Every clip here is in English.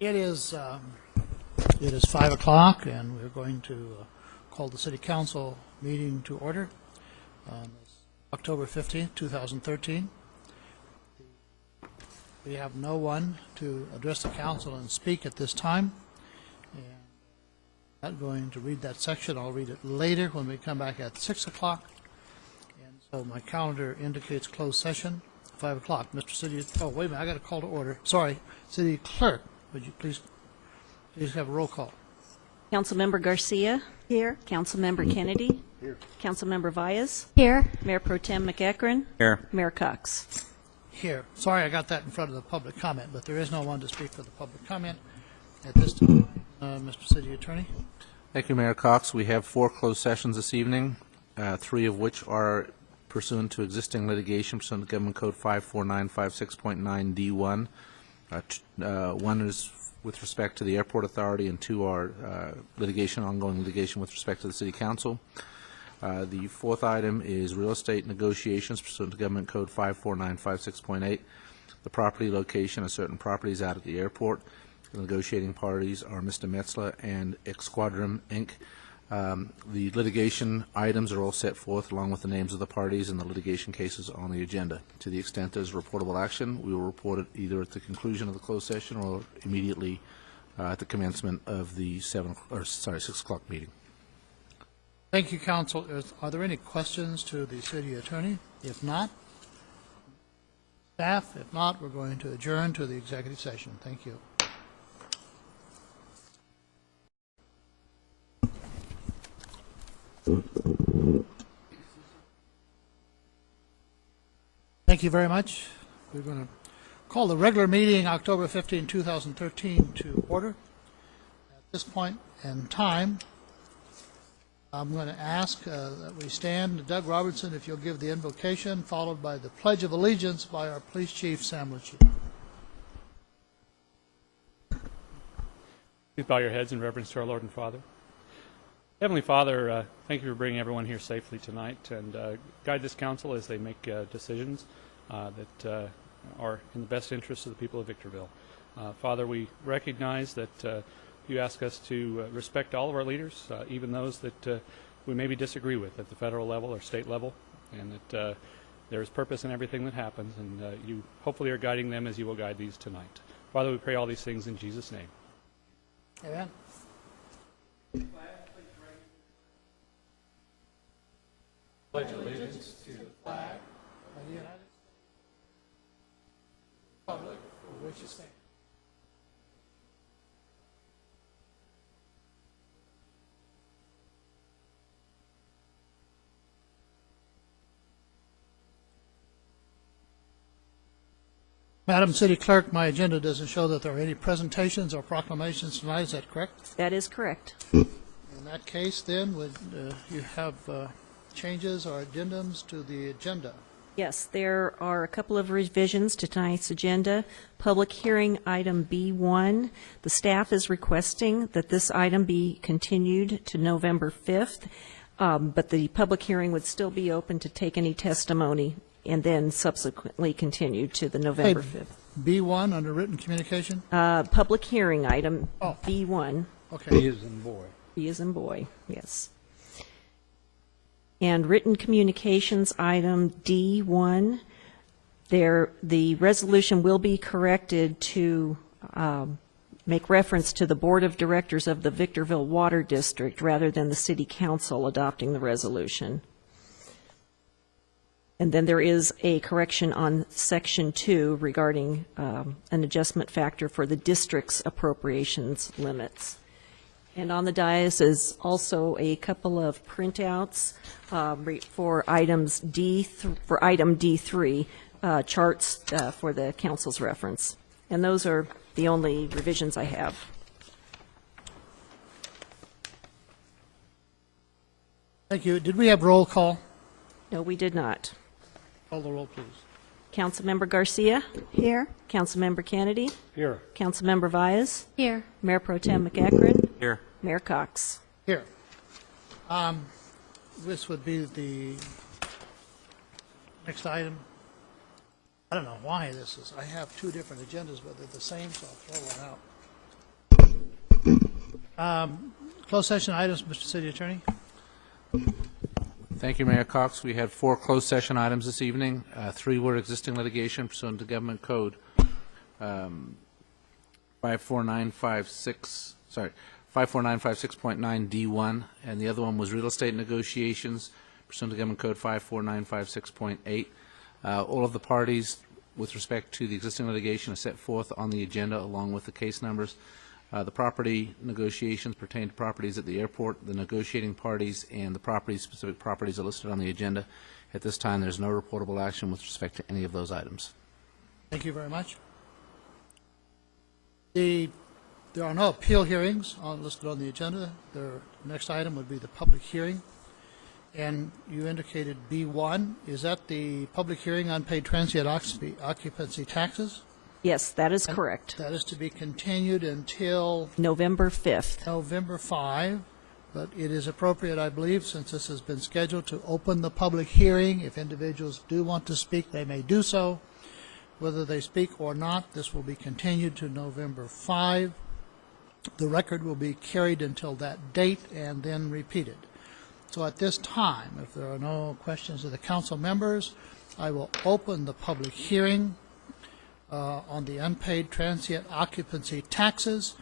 It is 5 o'clock, and we're going to call the City Council meeting to order on October 15th, 2013. We have no one to address the council and speak at this time. And I'm not going to read that section. I'll read it later when we come back at 6 o'clock. And so my calendar indicates closed session, 5 o'clock. Mr. City, oh, wait a minute, I got a call to order. Sorry, City Clerk, would you please have a roll call? Councilmember Garcia. Here. Councilmember Kennedy. Here. Councilmember Valles. Here. Mayor Pro Tem McEachron. Here. Mayor Cox. Here. Sorry I got that in front of the public comment, but there is no one to speak for the public comment at this time. Mr. City Attorney? Thank you, Mayor Cox. We have 4 closed sessions this evening, 3 of which are pursuant to existing litigation pursuant to Government Code 54956.9 D1. One is with respect to the Airport Authority, and 2 are ongoing litigation with respect to the City Council. The 4th item is real estate negotiations pursuant to Government Code 54956.8. The property location of certain properties out at the airport. The negotiating parties are Mr. Metzler and Exquadrum, Inc. The litigation items are all set forth along with the names of the parties and the litigation cases on the agenda. To the extent there's reportable action, we will report it either at the conclusion of the closed session or immediately at the commencement of the 6 o'clock meeting. Thank you, Council. Are there any questions to the City Attorney? If not, staff, if not, we're going to adjourn to the executive session. Thank you. Thank you very much. We're going to call the regular meeting October 15, 2013 to order. At this point in time, I'm going to ask that we stand. Doug Robertson, if you'll give the invocation, followed by the Pledge of Allegiance by our Police Chief, Sam Lucci. Please bow your heads in reverence to our Lord and Father. Heavenly Father, thank you for bringing everyone here safely tonight, and guide this council as they make decisions that are in the best interest of the people of Victorville. Father, we recognize that you ask us to respect all of our leaders, even those that we maybe disagree with at the federal level or state level, and that there is purpose in everything that happens, and you hopefully are guiding them as you will guide these tonight. Father, we pray all these things in Jesus' name. Amen. Pledge allegiance to the Flag of the United States, republic for which it stands. Madam City Clerk, my agenda doesn't show that there are any presentations or proclamations tonight. Is that correct? That is correct. In that case, then, would you have changes or addendums to the agenda? Yes, there are a couple of revisions to tonight's agenda. Public hearing item B1. The staff is requesting that this item be continued to November 5th, but the public hearing would still be open to take any testimony and then subsequently continue to the November 5th. B1 under written communication? Public hearing item Oh. B1. Okay. B as in boy. B as in boy, yes. And written communications item D1, the resolution will be corrected to make reference to the Board of Directors of the Victorville Water District rather than the City Council adopting the resolution. And then there is a correction on Section 2 regarding an adjustment factor for the district's appropriations limits. And on the dais is also a couple of printouts for items for item D3, charts for the council's reference. And those are the only revisions I have. Thank you. Did we have roll call? No, we did not. Call the roll, please. Councilmember Garcia. Here. Councilmember Kennedy. Here. Councilmember Valles. Here. Mayor Pro Tem McEachron. Here. Mayor Cox. Here. This would be the next item. I don't know why this is. I have 2 different agendas, but they're the same, so I'll throw one out. Closed session items, Mr. City Attorney. Thank you, Mayor Cox. We had 4 closed session items this evening. 3 were existing litigation pursuant to Government Code 54956.9 D1, and the other one was real estate negotiations pursuant to Government Code 54956.8. All of the parties with respect to the existing litigation are set forth on the agenda along with the case numbers. The property negotiations pertain to properties at the airport. The negotiating parties and the specific properties are listed on the agenda. At this time, there's no reportable action with respect to any of those items. Thank you very much. There are no appeal hearings listed on the agenda. The next item would be the public hearing. And you indicated B1. Is that the public hearing on paid transient occupancy taxes? Yes, that is correct. That is to be continued until November 5th. November 5, but it is appropriate, I believe, since this has been scheduled, to open the public hearing. If individuals do want to speak, they may do so. Whether they speak or not, this will be continued to November 5. The record will be carried until that date and then repeated. So at this time, if there are no questions of the council members, I will open the public hearing on the unpaid transient occupancy taxes,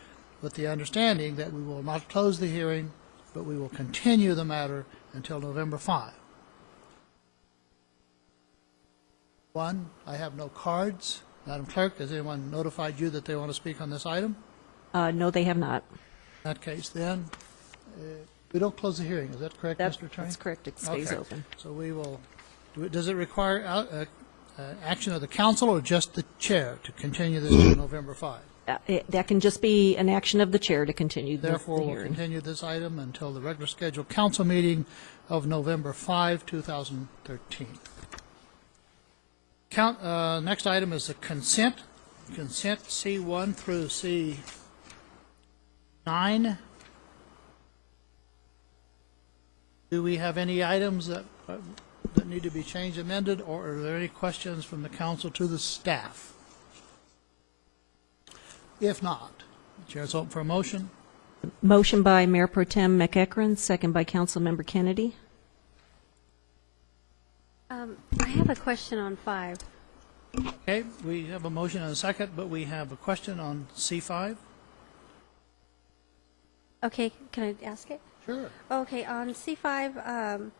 with the understanding that we will not close the hearing, but we will continue the matter until November 5. One, I have no cards. Madam Clerk, has anyone notified you that they want to speak on this item? No, they have not. In that case, then, we don't close the hearing. Is that correct, Mr. Attorney? That's correct. It stays Okay. open. So we will, does it require action of the council or just the chair to continue this to November 5? That can just be an action of the chair to continue the Therefore, we'll hearing. continue this item until the regular scheduled council meeting of November 5, 2013. Next item is the consent. Consent C1 through C9. Do we have any items that need to be changed, amended, or are there any questions from the council to the staff? If not, the chair is open for a motion. Motion by Mayor Pro Tem McEachran, second by Councilmember Kennedy. I have a question on 5. Okay, we have a motion and a second, but we have a question on C5. Okay, can I ask it? Sure. Okay, on C5,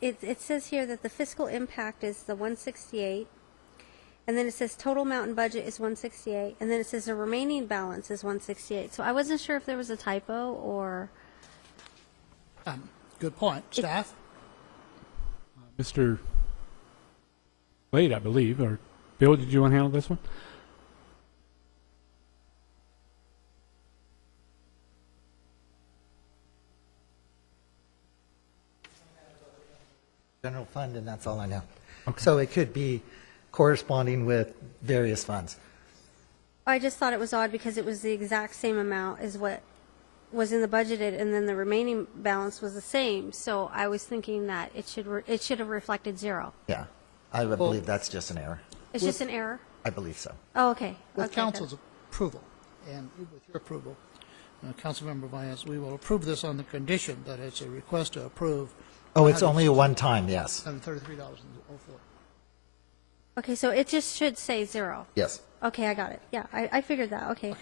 it says here that the fiscal impact is the 168, and then it says total mountain budget is 168, and then it says the remaining balance is 168. So I wasn't sure if there was a typo or... Good point. Staff? Mr. Wade, I believe, or Bill, did you want to handle this one? General fund, and that's all I know. So it could be corresponding with various funds. I just thought it was odd because it was the exact same amount as what was in the budgeted, and then the remaining balance was the same. So I was thinking that it should have reflected 0. Yeah, I would believe that's just an error. It's just an error? I believe so. Oh, okay. With Okay, council's approval, and with your approval, Councilmember Valles, we will approve this on the condition that it's a request to approve Oh, it's only a one-time, yes. $133.04. Okay, so it just should say 0. Yes. Okay, I got it. Yeah, I figured that. Okay.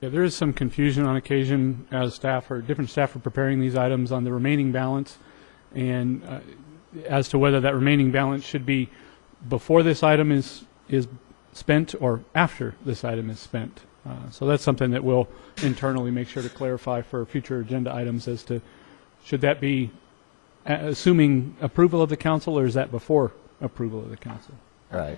Yeah, there is some confusion on occasion as staff or different staff are preparing these items on the remaining balance, and as to whether that remaining balance should be before this item is spent or after this item is spent. So that's something that we'll internally make sure to clarify for future agenda items as to should that be assuming approval of the council, or is that before approval of the council? Right.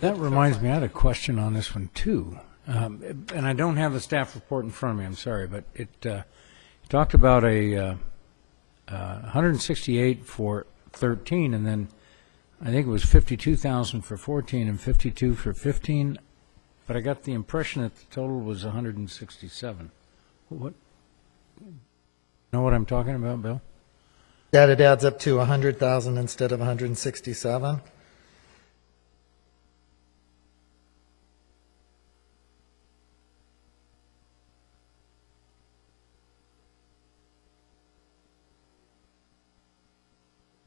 That reminds me, I had a question on this one, too. And I don't have the staff report in front of me, I'm sorry, but it talked about a 168 for 13, and then I think it was 52,000 for 14 and 52 for 15, but I got the impression that the total was 167. What? Know what I'm talking about, Bill? That it adds up to 100,000 instead of 167?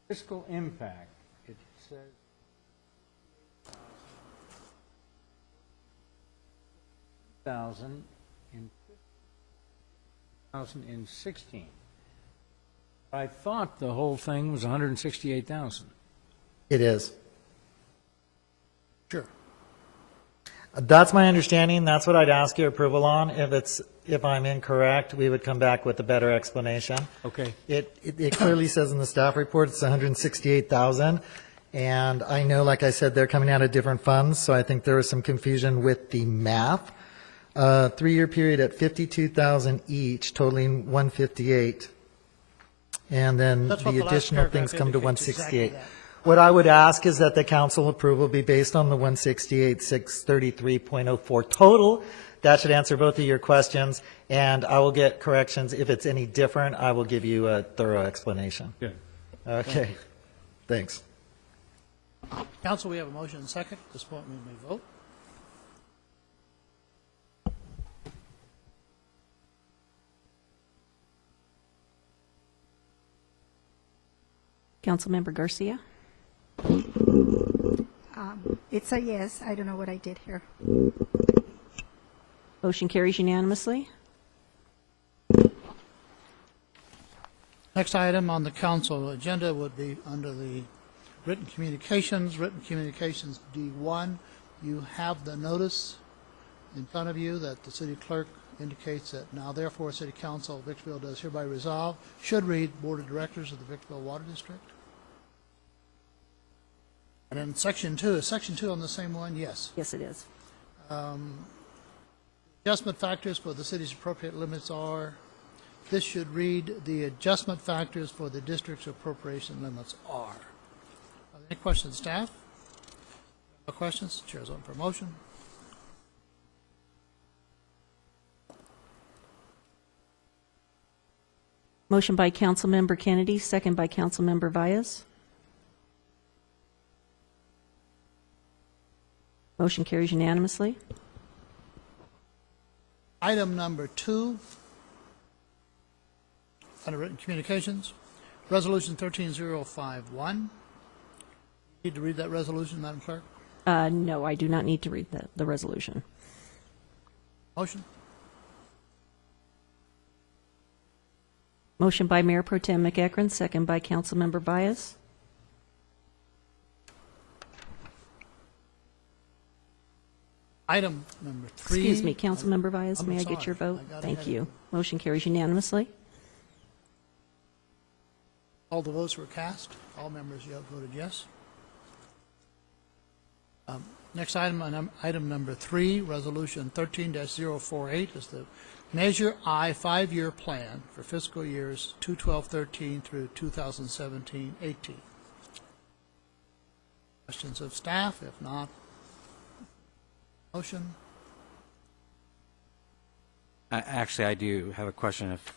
fiscal impact, it says thousand in 2016. I thought the whole thing was 168,000. It is. Sure. That's my understanding. That's what I'd ask your approval on. If I'm incorrect, we would come back with a better explanation. Okay. It clearly says in the staff report it's 168,000. And I know, like I said, they're coming out of different funds, so I think there was some confusion with the math. 3-year period at 52,000 each, totaling 158. And then That's what the the last additional paragraph things come to indicates, exactly 168. that. What I would ask is that the council approval be based on the 168,633.04 total. That should answer both of your questions, and I will get corrections. If it's any different, I will give you a thorough explanation. Good. Okay, thanks. Council, we have a motion and second. At this point, we may vote. Councilmember Garcia? It's a yes. I don't know what I did here. Motion carries unanimously. Next item on the council agenda would be under the written communications. Written communications D1. You have the notice in front of you that the city clerk indicates that now therefore City Council of Vicksburg does hereby resolve, should read Board of Directors of the Vicksburg Water District. And then section 2, is section 2 on the same one? Yes. Yes, it is. Adjustment factors for the city's appropriate limits are, this should read, the adjustment factors for the district's appropriation limits are. Are there any questions, staff? No questions? Chair's open for motion. Motion by Councilmember Kennedy, second by Councilmember Valles. Motion carries unanimously. Item number 2, under written communications, Resolution 13051. Need to read that resolution, Madam Clerk? No, I do not need to read the resolution. Motion? Motion by Mayor Pro Tem McEachron, second by Councilmember Valles. Item number 3. Excuse me, Councilmember Valles, I'm may I sorry. get your vote? I got Thank ahead of you. you. Motion carries unanimously. All the votes were cast. All members voted yes. Next item, item number 3, Resolution 13-048 is the Measure I 5-year plan for fiscal years 2012-13 through 2017-18. Questions of staff? If not, motion? Actually, I do have a question if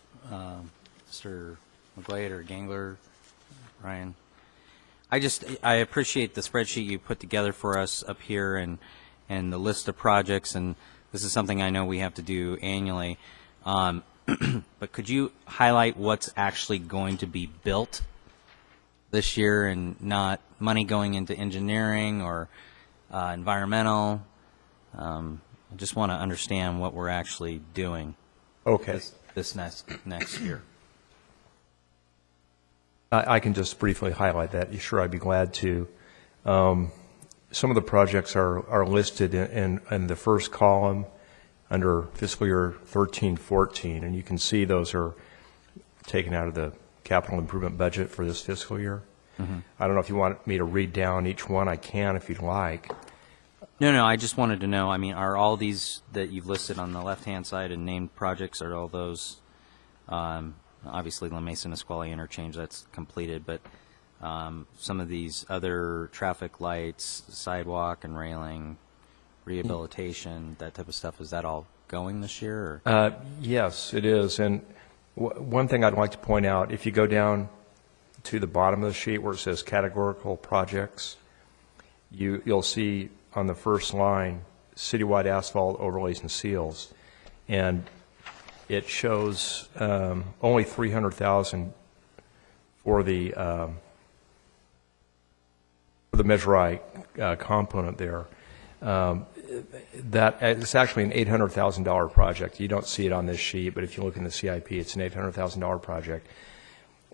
Mr. McGlade or Gangler, Ryan. I appreciate the spreadsheet you put together for us up here and the list of projects, and this is something I know we have to do annually. But could you highlight what's actually going to be built this year and not money going into engineering or environmental? I just want to understand what we're actually doing Okay. this next year. I can just briefly highlight that. Sure, I'd be glad to. Some of the projects are listed in the first column under fiscal year 13-14, and you can see those are taken out of the capital improvement budget for this fiscal year. Mm-hmm. I don't know if you want me to read down each one. I can if you'd like. No, I just wanted to know, I mean, are all these that you've listed on the left-hand side and named projects, are all those, obviously La Mesa Nisqually interchange, that's completed, but some of these other traffic lights, sidewalk and railing, rehabilitation, that type of stuff, is that all going this year? Or? Yes, it is. And one thing I'd like to point out, if you go down to the bottom of the sheet where it says categorical projects, you'll see on the first line, citywide asphalt overlays and seals. And it shows only $300,000 for the for the Measure I component there. That it's actually an $800,000 project. You don't see it on this sheet, but if you look in the CIP, it's an $800,000 project.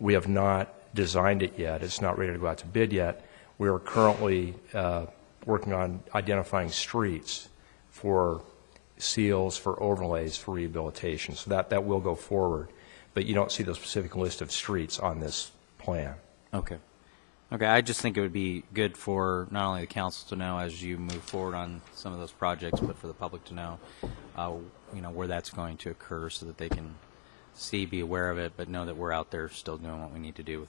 We have not designed it yet. It's not ready to go out to bid yet. We are currently working on identifying streets for seals, for overlays, for rehabilitation. So that will go forward. But you don't see the specific list of streets on this plan. Okay. Okay, I just think it would be good for not only the council to know as you move forward on some of those projects, but for the public to know, where that's going to occur so that they can see, be aware of it, but know that we're out there still doing what we need to do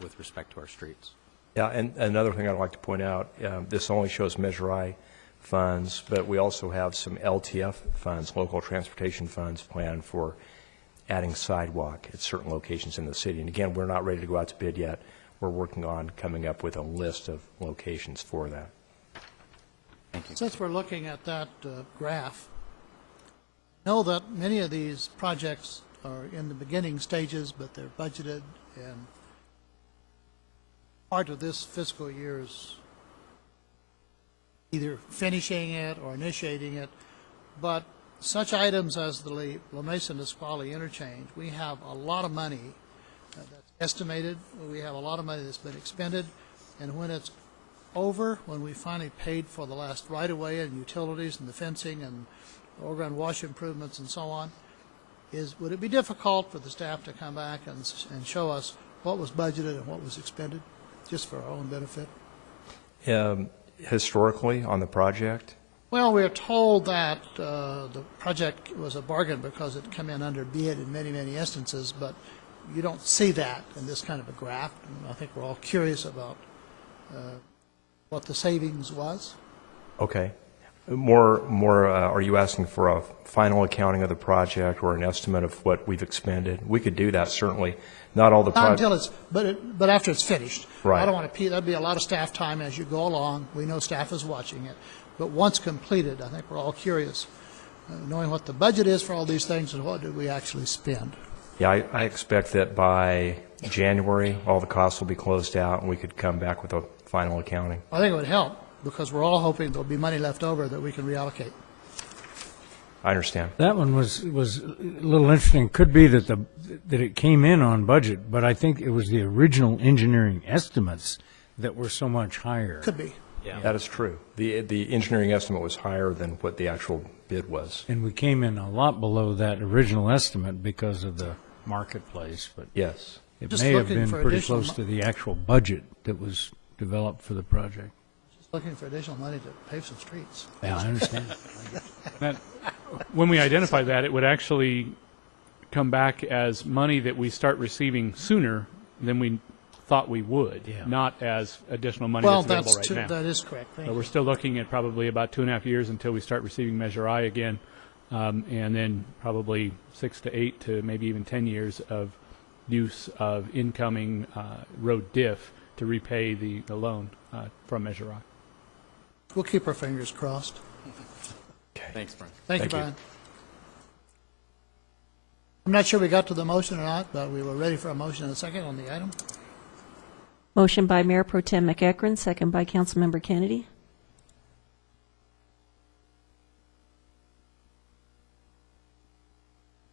with respect to our streets. Yeah, and another thing I'd like to point out, this only shows Measure I funds, but we also have some LTF funds, local transportation funds, planned for adding sidewalk at certain locations in the city. And again, we're not ready to go out to bid yet. We're working on coming up with a list of locations for that. Thank you. Since we're looking at that graph, know that many of these projects are in the beginning stages, but they're budgeted, and part of this fiscal year's either finishing it or initiating it. But such items as the La Mesa Nisqually interchange, we have a lot of money that's estimated. We have a lot of money that's been expended, and when it's over, when we finally paid for the last right-of-way and utilities and the fencing and overground wash improvements and so on, would it be difficult for the staff to come back and show us what was budgeted and what was expended, just for our own benefit? Historically, on the project, Well, we're told that the project was a bargain because it came in under bid in many, many instances, but you don't see that in this kind of a graph. And I think we're all curious about what the savings was. okay. Are you asking for a final accounting of the project or an estimate of what we've expended? We could do that, certainly. Not all the Not projects. until it's, but after it's finished. Right. I don't want to, that'd be a lot of staff time as you go along. We know staff is watching it. But once completed, I think we're all curious, knowing what the budget is for all these things and what did we actually spend. Yeah, I expect that by January, all the costs will be closed out and we could come back with a final accounting. I think it would help because we're all hoping there'll be money left over that we can reallocate. I understand. That one was a little interesting. Could be that that it came in on budget, but I think it was the original engineering estimates that were so much higher. Could be. Yeah. That is true. The engineering estimate was higher than what the actual bid was. And we came in a lot below that original estimate because of the marketplace, but Yes. it Just may have looking been for pretty additional close to the actual budget that was developed for the project. Just looking for additional money to pave some streets. Yeah, I understand. That, when we identify that, it would actually come back as money that we start receiving sooner than we thought we would, Yeah. not as additional money Well, that's available right now. that is correct. Thank So you. we're still looking at probably about 2.5 years until we start receiving Measure I again, and then probably 6 to 8 to maybe even 10 years of use of incoming road diff to repay the loan from Measure I. We'll keep our fingers crossed. Thanks, Brian. Thank you, Thank you. Brian. I'm not sure we got to the motion or not, but we were ready for a motion and a second on the item. Motion by Mayor Pro Tem McEachron, second by Councilmember Kennedy.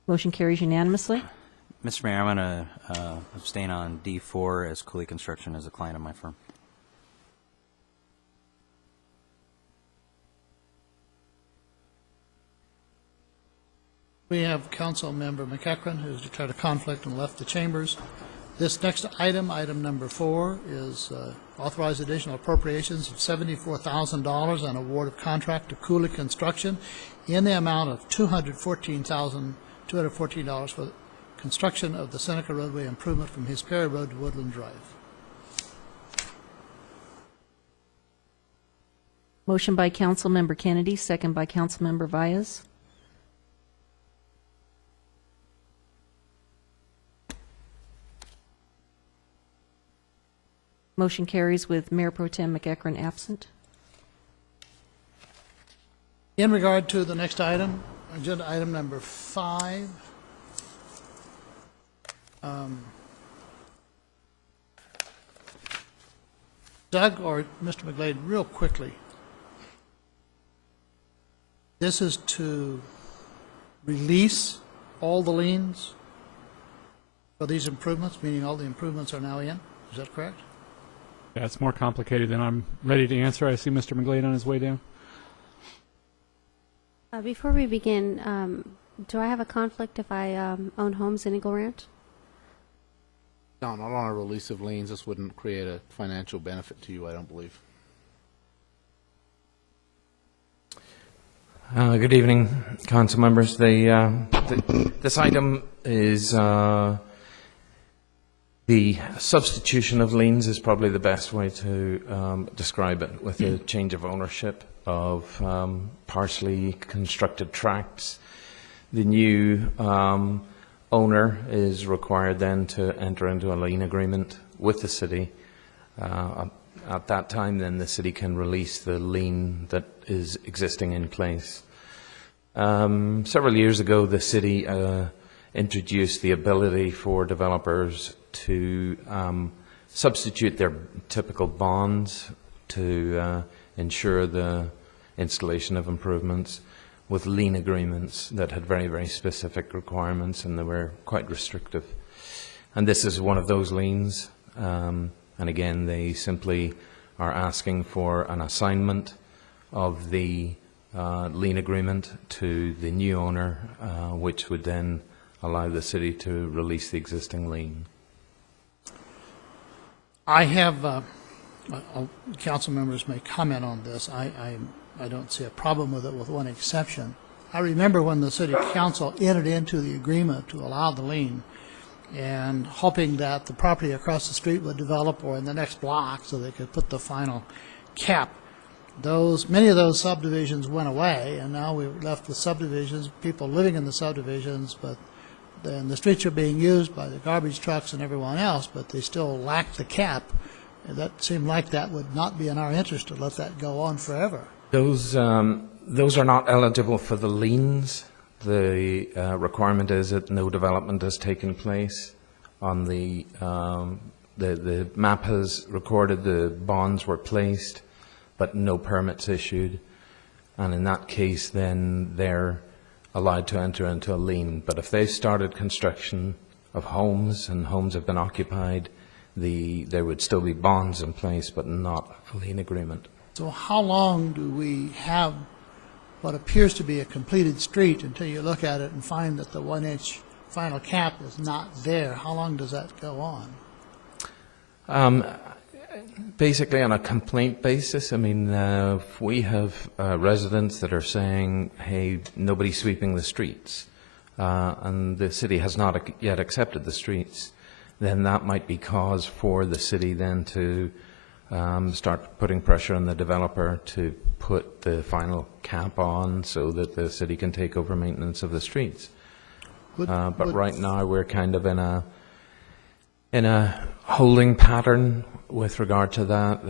Motion carries unanimously. Mr. Mayor, I'm going to abstain on D4 as Cooley Construction is a client of my firm. We have Councilmember McEachron, who's declared a conflict and left the chambers. This next item, item number 4, is authorized additional appropriations of $74,000 and award of contract to Cooley Construction in the amount of $214,214 for construction of the Seneca roadway improvement from Hesperia Road to Woodland Drive. Motion by Councilmember Kennedy, second by Councilmember Vyas. Motion carries with Mayor Pro Tem McEachron absent. In regard to the next item, agenda item number 5, Doug or Mr. McGlade, real quickly, this is to release all the liens for these improvements, meaning all the improvements are now in? Is that correct? Yeah, it's more complicated than I'm ready to answer. I see Mr. McGlade on his way down. Before we begin, do I have a conflict if I own homes in Eagle Ranch? No, not on a release of liens. This wouldn't create a financial benefit to you, I don't believe. Good evening, council members. This item is the substitution of liens is probably the best way to describe it, with a change of ownership of partially constructed tracts. The new owner is required then to enter into a lien agreement with the city. At that time, then the city can release the lien that is existing in place. Several years ago, the city introduced the ability for developers to substitute their typical bonds to ensure the installation of improvements with lien agreements that had very, very specific requirements, and they were quite restrictive. And this is one of those liens. And again, they simply are asking for an assignment of the lien agreement to the new owner, which would then allow the city to release the existing lien. I have, council members may comment on this. I don't see a problem with it, with one exception. I remember when the city council entered into the agreement to allow the lien, and hoping that the property across the street would develop or in the next block so they could put the final cap. Many of those subdivisions went away, and now we're left with subdivisions, people living in the subdivisions, but then the streets are being used by the garbage trucks and everyone else, but they still lack the cap. And that seemed like that would not be in our interest to let that go on forever. Those are not eligible for the liens. The requirement is that no development has taken place. On the map has recorded the bonds were placed, but no permits issued. And in that case, then they're allowed to enter into a lien. But if they've started construction of homes and homes have been occupied, there would still be bonds in place, but not a lien agreement. So how long do we have what appears to be a completed street until you look at it and find that the 1-inch final cap is not there? How long does that go on? Basically on a complaint basis. I mean, if we have residents that are saying, hey, nobody's sweeping the streets, and the city has not yet accepted the streets, then that might be cause for the city then to start putting pressure on the developer to put the final cap on so that the city can take over maintenance of the streets. But right now we're kind of in a holding pattern with regard to that.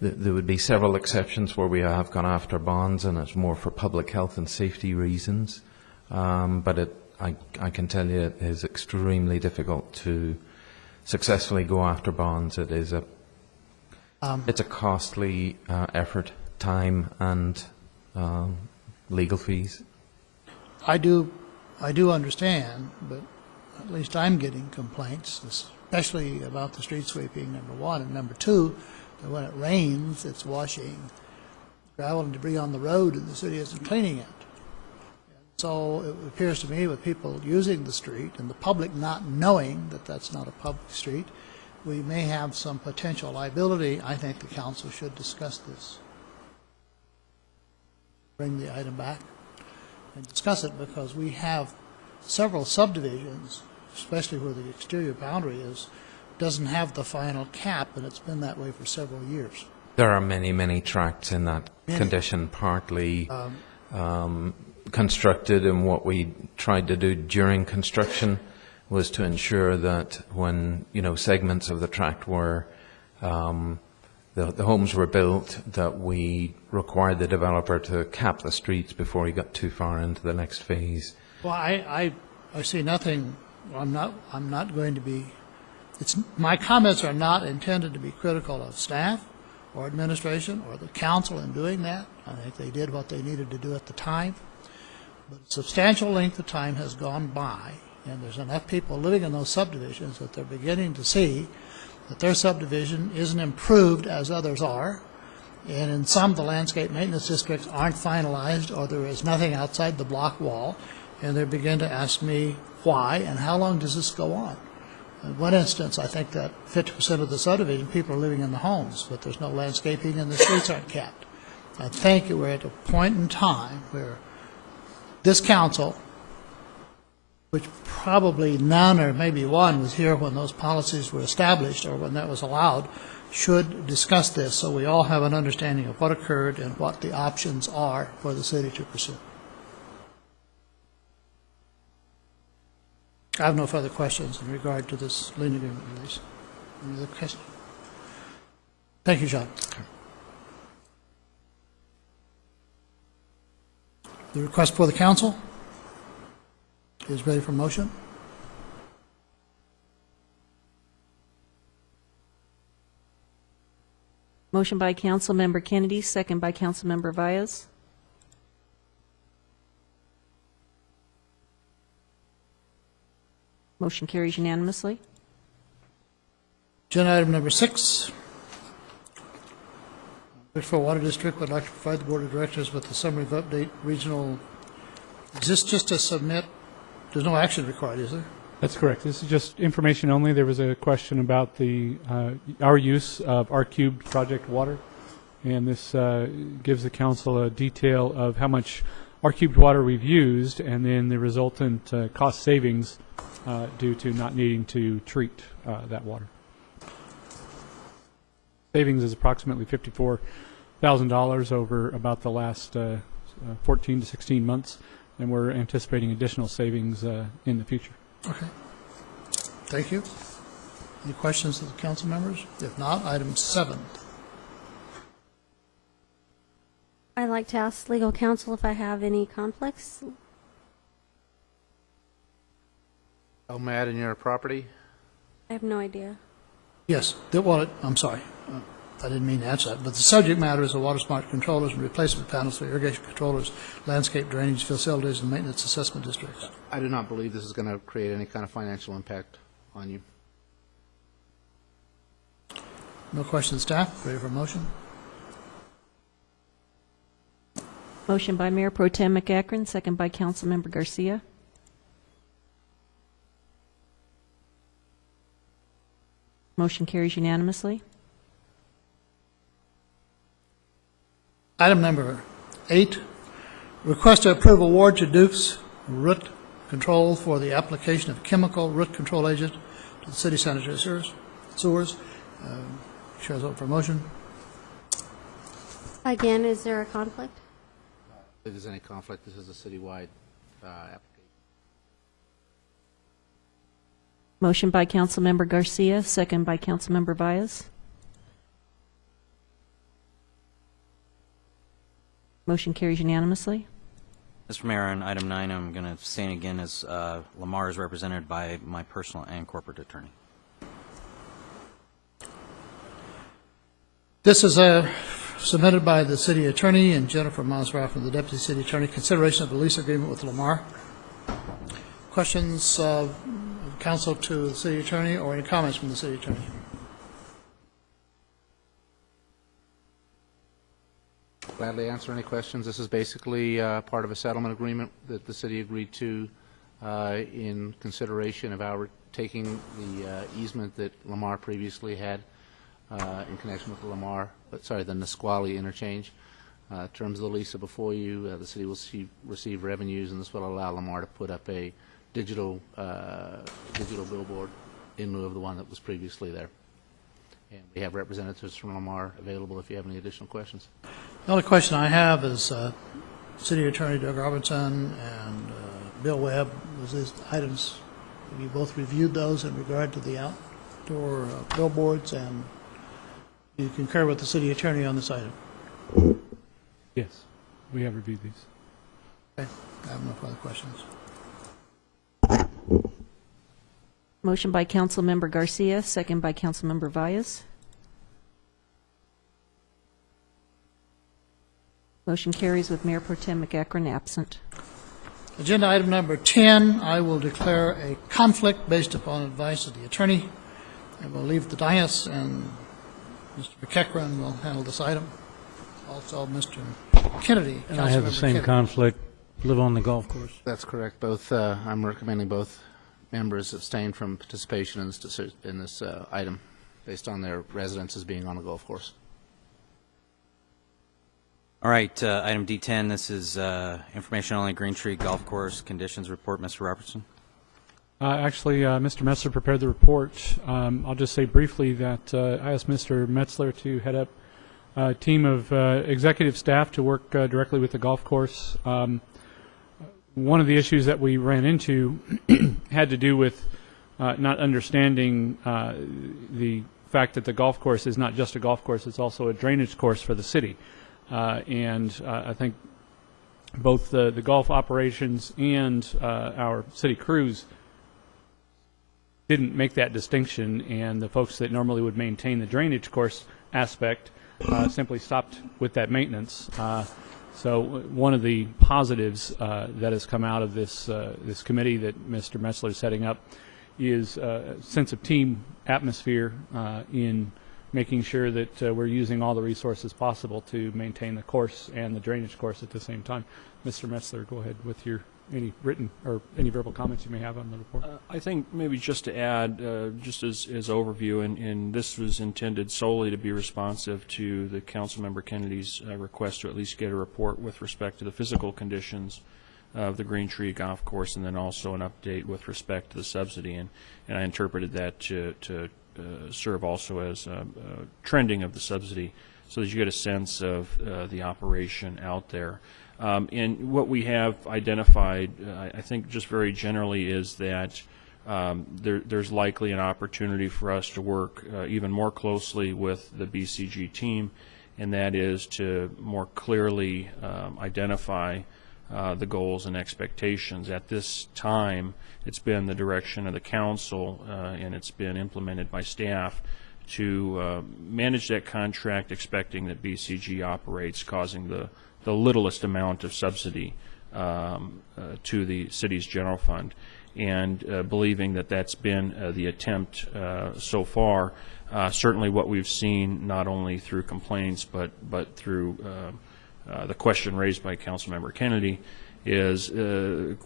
There would be several exceptions where we have gone after bonds, and it's more for public health and safety reasons. But I can tell you it is extremely difficult to successfully go after bonds. It is it's a costly effort, time, and legal fees. I do understand, but at least I'm getting complaints, especially about the street sweeping, number one, and number two, that when it rains, it's washing gravel and debris on the road, and the city isn't cleaning it. So it appears to me, with people using the street and the public not knowing that that's not a public street, we may have some potential liability. I think the council should discuss this. Bring the item back and discuss it, because we have several subdivisions, especially where the exterior boundary is, doesn't have the final cap, and it's been that way for several years. There are many, many tracts in that condition, partly constructed, and what we tried to do during construction was to ensure that when segments of the tract were the homes were built, that we required the developer to cap the streets before he got too far into the next phase. Well, I see nothing. I'm not going to be my comments are not intended to be critical of staff or administration or the council in doing that. I think they did what they needed to do at the time. But a substantial length of time has gone by, and there's enough people living in those subdivisions that they're beginning to see that their subdivision isn't improved as others are. And in some, the landscape maintenance districts aren't finalized, or there is nothing outside the block wall. And they begin to ask me why and how long does this go on. In one instance, I think that 50% of the subdivision, people are living in the homes, but there's no landscaping and the streets aren't kept. I think we're at a point in time where this council, which probably none or maybe one was here when those policies were established or when that was allowed, should discuss this so we all have an understanding of what occurred and what the options are for the city to pursue. I have no further questions in regard to this lien agreement release. Any other questions? Thank you, John. The request for the council is ready for motion. Motion by Councilmember Kennedy, second by Councilmember Valles. Motion carries unanimously. Agenda item number 6. Richfield Water District would like to provide the Board of Directors with a summary of update regional. Is this just to submit? There's no action required, is there? That's correct. This is just information only. There was a question about our use of R-Cubed project water, and this gives the council a detail of how much R-Cubed water we've used and then the resultant cost savings due to not needing to treat that water. Savings is approximately $54,000 over about the last 14 to 16 months, and we're anticipating additional savings in the future. Okay. Thank you. Any questions of the council members? If not, item 7. I'd like to ask legal counsel if I have any conflicts. OMAD in your property? I have no idea. Yes. I'm sorry. I didn't mean to answer that. But the subject matter is the water smart controllers and replacement panels for irrigation controllers, landscape drainage facilities, and maintenance assessment districts. I do not believe this is going to create any kind of financial impact on you. No questions, staff. Ready for a motion? Motion by Mayor Pro Tem McEachern, second by Councilmember Garcia. Motion carries unanimously. Item number 8, request to approve award to Duke's Root Control for the application of chemical root control agent to the city sanitary sewers. Chair's open for motion. Again, is there a conflict? If there's any conflict, this is a citywide application. Motion by Councilmember Garcia, second by Councilmember Valles. Motion carries unanimously. Mr. Mayor, on item 9, I'm going to abstain again as Lamar is represented by my personal and corporate attorney. This is submitted by the city attorney and Jennifer Mosraff and the deputy city attorney. Consideration of the lease agreement with Lamar. Questions of council to the city attorney or any comments from the city attorney? Gladly answer any questions. This is basically part of a settlement agreement that the city agreed to in consideration of our taking the easement that Lamar previously had in connection with the Nisqually interchange. In terms of the lease before you, the city will receive revenues, and this will allow Lamar to put up a digital billboard in lieu of the one that was previously there. And we have representatives from Lamar available if you have any additional questions. The only question I have is City Attorney Doug Robertson and Bill Webb, these items, have you both reviewed those in regard to the outdoor billboards, and do you concur with the City Attorney on this item? Yes, we have reviewed these. Okay, I have no further questions. Motion by Councilmember Garcia, second by Councilmember Valles. Motion carries with Mayor Pro Tem McEachran absent. Agenda item number 10, I will declare a conflict based upon advice of the attorney. I will leave the dais, and Mr. McEachran will handle this item. Also, Mr. Kennedy. And I have the Councilmember same Kennedy. conflict, live on the golf course. That's correct. Both, I'm recommending both members abstain from participation in this item based on their residences being on a golf course. All right, item D10, this is information only, Green Tree Golf Course Conditions Report. Mr. Robertson? Actually, Mr. Metzler prepared the report. I'll just say briefly that I asked Mr. Metzler to head up a team of executive staff to work directly with the golf course. One of the issues that we ran into had to do with not understanding the fact that the golf course is not just a golf course, it's also a drainage course for the city. And I think both the golf operations and our city crews didn't make that distinction, and the folks that normally would maintain the drainage course aspect simply stopped with that maintenance. So one of the positives that has come out of this this committee that Mr. Metzler is setting up is a sense of team atmosphere in making sure that we're using all the resources possible to maintain the course and the drainage course at the same time. Mr. Metzler, go ahead with your any written or any verbal comments you may have on the report. I think maybe just to add, just as overview, and this was intended solely to be responsive to the Councilmember Kennedy's request to at least get a report with respect to the physical conditions of the Green Tree Golf Course, and then also an update with respect to the subsidy. And I interpreted that to serve also as trending of the subsidy, so that you get a sense of the operation out there. And what we have identified, I think just very generally, is that there's likely an opportunity for us to work even more closely with the BCG team, and that is to more clearly identify the goals and expectations. At this time, it's been the direction of the council, and it's been implemented by staff to manage that contract, expecting that BCG operates, causing the littlest amount of subsidy to the city's general fund, and believing that that's been the attempt so far. Certainly what we've seen, not only through complaints but through the question raised by Councilmember Kennedy, is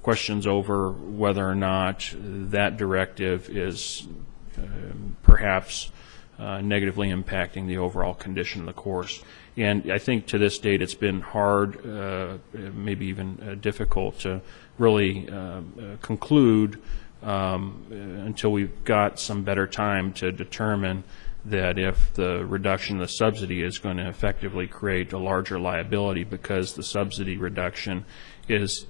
questions over whether or not that directive is perhaps negatively impacting the overall condition of the course. And I think to this date it's been hard, maybe even difficult to really conclude until we've got some better time to determine that if the reduction of the subsidy is going to effectively create a larger liability, because the subsidy reduction is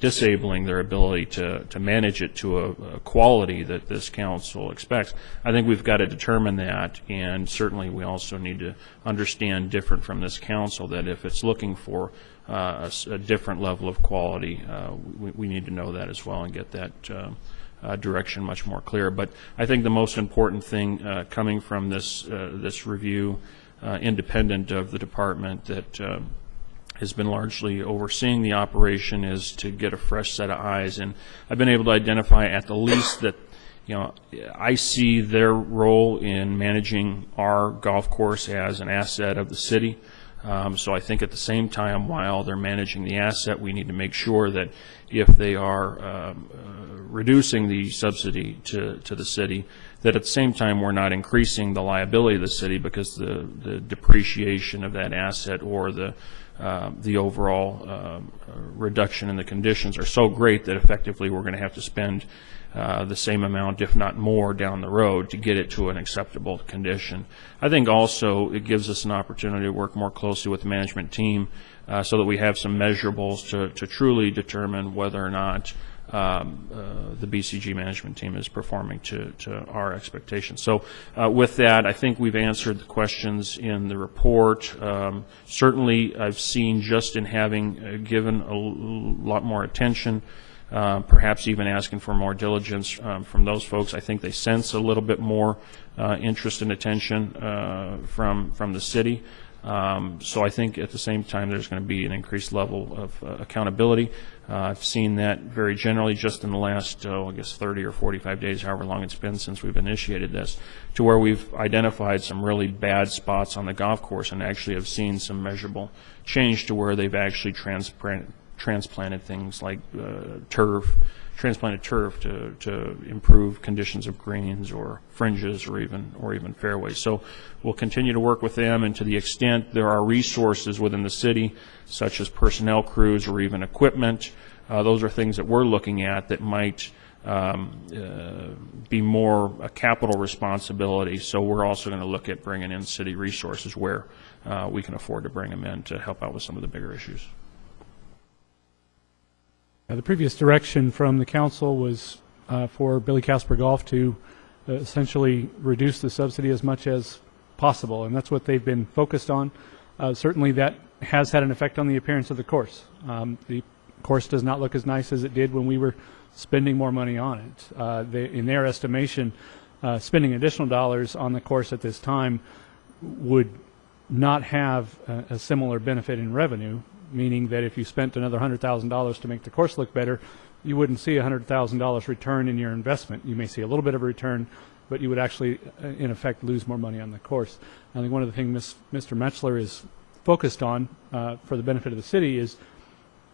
disabling their ability to manage it to a quality that this council expects. I think we've got to determine that, and certainly we also need to understand, different from this council, that if it's looking for a different level of quality, we need to know that as well and get that direction much more clear. But I think the most important thing coming from this this review, independent of the department that has been largely overseeing the operation, is to get a fresh set of eyes. And I've been able to identify at the least that, you know, I see their role in managing our golf course as an asset of the city. So I think at the same time, while they're managing the asset, we need to make sure that if they are reducing the subsidy to the city, that at the same time we're not increasing the liability of the city, because the depreciation of that asset or the overall reduction in the conditions are so great that effectively we're going to have to spend the same amount, if not more, down the road to get it to an acceptable condition. I think also it gives us an opportunity to work more closely with the management team so that we have some measurables to truly determine whether or not the BCG management team is performing to our expectations. So with that, I think we've answered the questions in the report. Certainly I've seen, just in having given a lot more attention perhaps even asking for more diligence from those folks. I think they sense a little bit more interest and attention from the city. So I think at the same time there's going to be an increased level of accountability. I've seen that very generally just in the last, I guess, 30 or 45 days, however long it's been since we've initiated this, to where we've identified some really bad spots on the golf course and actually have seen some measurable change to where they've actually transplanted things like transplanted turf to improve conditions of greens or fringes or even fairways. So we'll continue to work with them, and to the extent there are resources within the city, such as personnel crews or even equipment, those are things that we're looking at that might be more a capital responsibility. So we're also going to look at bringing in city resources where we can afford to bring them in to help out with some of the bigger issues. The previous direction from the council was for Billy Casper Golf to essentially reduce the subsidy as much as possible, and that's what they've been focused on. Certainly that has had an effect on the appearance of the course. The course does not look as nice as it did when we were spending more money on it. In their estimation, spending additional dollars on the course at this time would not have a similar benefit in revenue, meaning that if you spent another $100,000 to make the course look better, you wouldn't see a $100,000 return in your investment. You may see a little bit of a return, but you would actually, in effect, lose more money on the course. I think one of the things Mr. Metzler is focused on for the benefit of the city is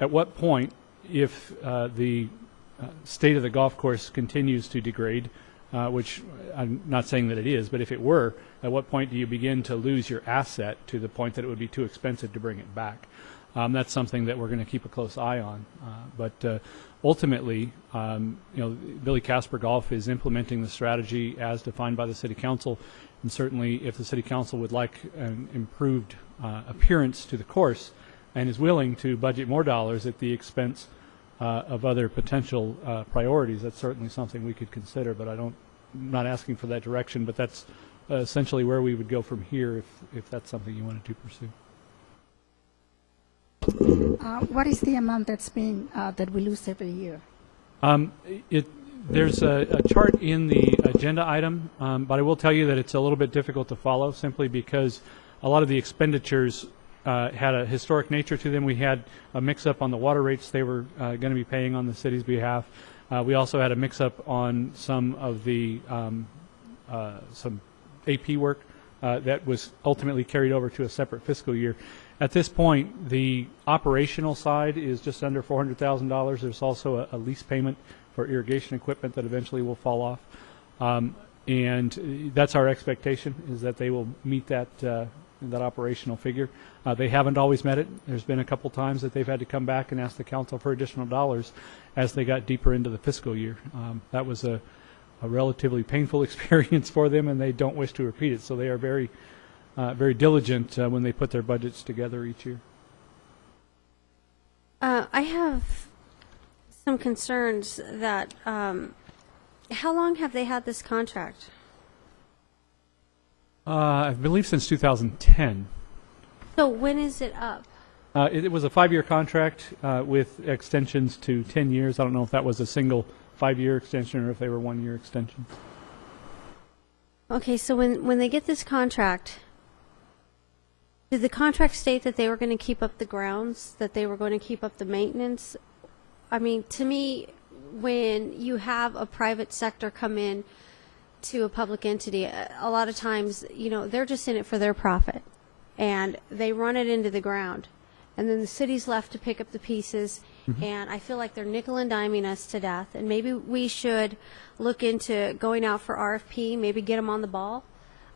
at what point, if the state of the golf course continues to degrade, which I'm not saying that it is, but if it were, at what point do you begin to lose your asset to the point that it would be too expensive to bring it back? That's something that we're going to keep a close eye on. But ultimately, Billy Casper Golf is implementing the strategy as defined by the City Council. And certainly, if the City Council would like an improved appearance to the course and is willing to budget more dollars at the expense of other potential priorities, that's certainly something we could consider. But I'm not asking for that direction, but that's essentially where we would go from here if that's something you wanted to pursue. What is the amount that's being that we lose every year? There's a chart in the agenda item, but I will tell you that it's a little bit difficult to follow simply because a lot of the expenditures had a historic nature to them. We had a mix-up on the water rates they were going to be paying on the city's behalf. We also had a mix-up on some of the some AP work that was ultimately carried over to a separate fiscal year. At this point, the operational side is just under $400,000. There's also a lease payment for irrigation equipment that eventually will fall off. And that's our expectation, is that they will meet that operational figure. They haven't always met it. There's been a couple times that they've had to come back and ask the council for additional dollars as they got deeper into the fiscal year. That was a relatively painful experience for them, and they don't wish to repeat it. So they are very diligent when they put their budgets together each year. I have some concerns that, how long have they had this contract? I believe since 2010. So when is it up? It was a 5-year contract with extensions to 10 years. I don't know if that was a single 5-year extension or if they were 1-year extensions. Okay, so when they get this contract, did the contract state that they were going to keep up the grounds, that they were going to keep up the maintenance? I mean, to me, when you have a private sector come in to a public entity, a lot of times, they're just in it for their profit, and they run it into the ground, and then the city's left to pick up the pieces. And I feel like they're nickel and diming us to death, and maybe we should look into going out for RFP, maybe get them on the ball.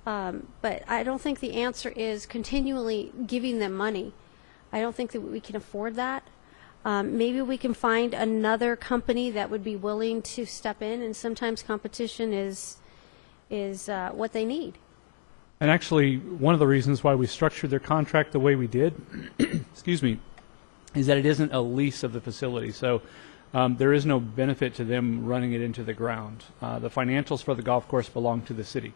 But I don't think the answer is continually giving them money. I don't think that we can afford that. Maybe we can find another company that would be willing to step in, and sometimes competition is what they need. And actually, one of the reasons why we structured their contract the way we did, excuse me, is that it isn't a lease of the facility. So there is no benefit to them running it into the ground. The financials for the golf course belong to the city.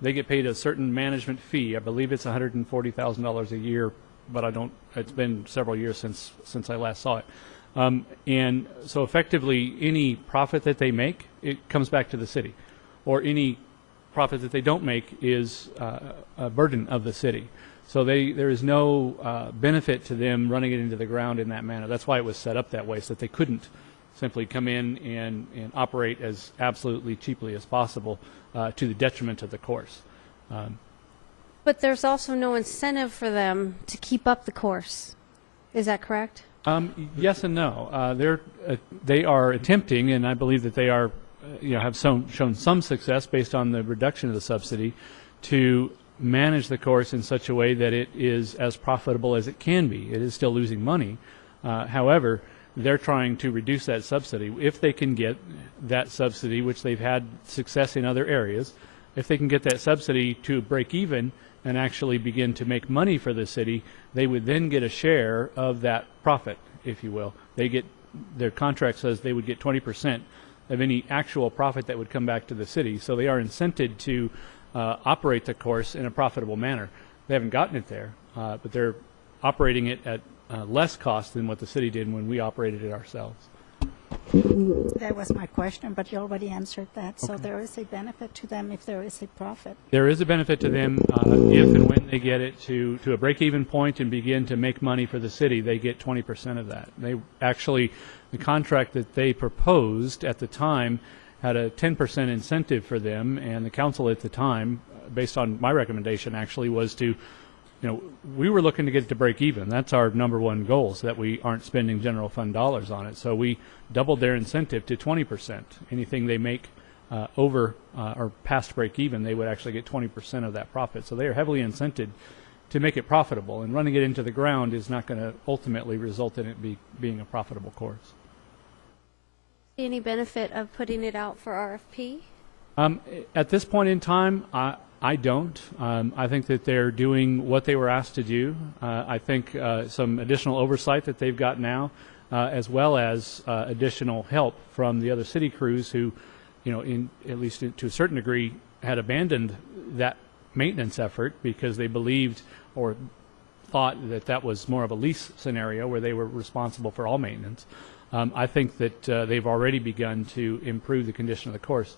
They get paid a certain management fee. I believe it's $140,000 a year, but it's been several years since I last saw it. And so effectively, any profit that they make, it comes back to the city. Or any profit that they don't make is a burden of the city. So there is no benefit to them running it into the ground in that manner. That's why it was set up that way, so that they couldn't simply come in and operate as absolutely cheaply as possible to the detriment of the course. But there's also no incentive for them to keep up the course. Is that correct? Yes and no. They are attempting, and I believe that they are, have shown some success based on the reduction of the subsidy, to manage the course in such a way that it is as profitable as it can be. It is still losing money. However, they're trying to reduce that subsidy. If they can get that subsidy, which they've had success in other areas, if they can get that subsidy to break even and actually begin to make money for the city, they would then get a share of that profit, if you will. Their contract says they would get 20% of any actual profit that would come back to the city. So they are incented to operate the course in a profitable manner. They haven't gotten it there, but they're operating it at less cost than what the city did when we operated it ourselves. That was my question, but you already answered that. So there is a benefit to them if there is a profit. There is a benefit to them if and when they get it to a break-even point and begin to make money for the city. They get 20% of that. They actually, the contract that they proposed at the time had a 10% incentive for them, and the council at the time, based on my recommendation, actually was to, we were looking to get it to break even. That's our number one goal, so that we aren't spending general fund dollars on it. So we doubled their incentive to 20%. Anything they make over or past break even, they would actually get 20% of that profit. So they are heavily incented to make it profitable, and running it into the ground is not going to ultimately result in it being a profitable course. Any benefit of putting it out for RFP? At this point in time, I don't. I think that they're doing what they were asked to do. I think some additional oversight that they've got now, as well as additional help from the other city crews who, at least to a certain degree, had abandoned that maintenance effort because they believed or thought that that was more of a lease scenario where they were responsible for all maintenance. I think that they've already begun to improve the condition of the course.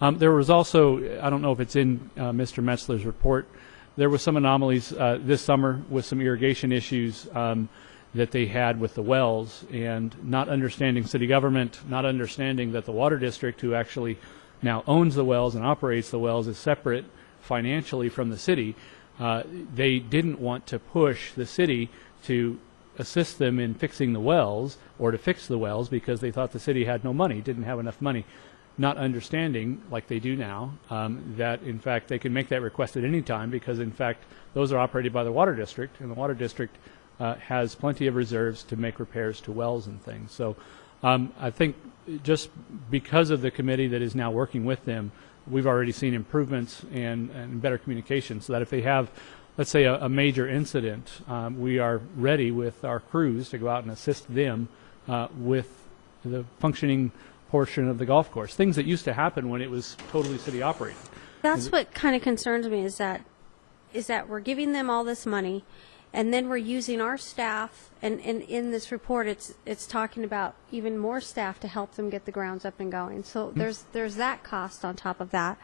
There was also, I don't know if it's in Mr. Metzler's report, there were some anomalies this summer with some irrigation issues that they had with the wells, and not understanding city government, not understanding that the water district, who actually now owns the wells and operates the wells, is separate financially from the city. They didn't want to push the city to assist them in fixing the wells or to fix the wells because they thought the city had no money, didn't have enough money. Not understanding, like they do now, that in fact they can make that request at any time because in fact those are operated by the water district, and the water district has plenty of reserves to make repairs to wells and things. So I think just because of the committee that is now working with them, we've already seen improvements and better communication, so that if they have, let's say, a major incident, we are ready with our crews to go out and assist them with the functioning portion of the golf course, things that used to happen when it was totally city operated. That's what kind of concerns me, is that we're giving them all this money, and then we're using our staff, and in this report it's talking about even more staff to help them get the grounds up and going. So there's that cost on top of that.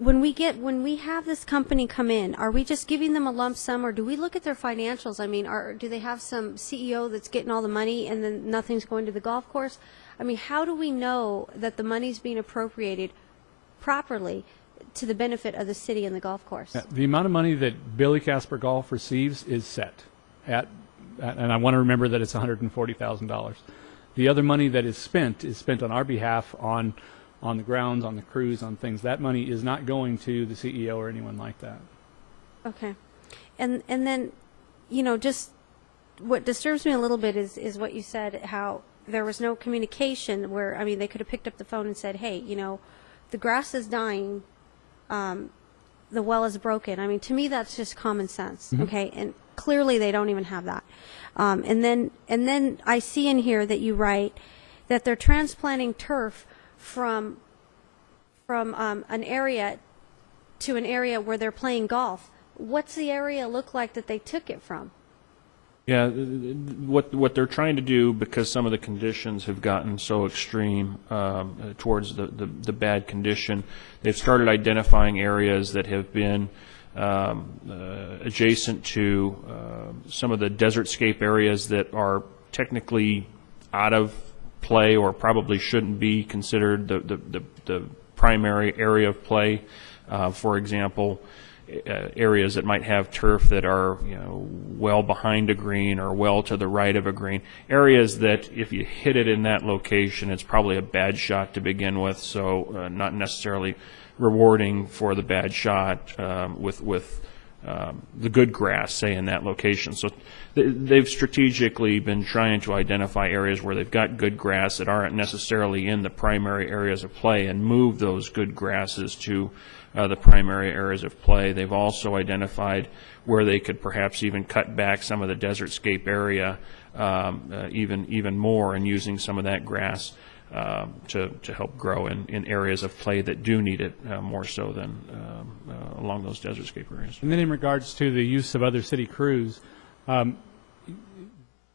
When we have this company come in, are we just giving them a lump sum, or do we look at their financials? I mean, do they have some CEO that's getting all the money and then nothing's going to the golf course? I mean, how do we know that the money's being appropriated properly to the benefit of the city and the golf course? The amount of money that Billy Casper Golf receives is set at, and I want to remember that it's $140,000. The other money that is spent on our behalf on the grounds, on the crews, on things. That money is not going to the CEO or anyone like that. Okay. And then, just what disturbs me a little bit is what you said, how there was no communication where, I mean, they could have picked up the phone and said, hey, the grass is dying, the well is broken. I mean, to me, that's just common sense, okay? And clearly they don't even have that. And then I see in here that you write that they're transplanting turf from an area to an area where they're playing golf. What's the area look like that they took it from? Yeah, what they're trying to do, because some of the conditions have gotten so extreme towards the bad condition, they've started identifying areas that have been adjacent to some of the desertscape areas that are technically out of play or probably shouldn't be considered the primary area of play. For example, areas that might have turf that are, you know, well behind a green or well to the right of a green. Areas that if you hit it in that location, it's probably a bad shot to begin with, so not necessarily rewarding for the bad shot with the good grass, say, in that location. So they've strategically been trying to identify areas where they've got good grass that aren't necessarily in the primary areas of play and move those good grasses to the primary areas of play. They've also identified where they could perhaps even cut back some of the desertscape area even more, and using some of that grass to help grow in areas of play that do need it more so than along those desertscape areas. And then in regards to the use of other city crews, a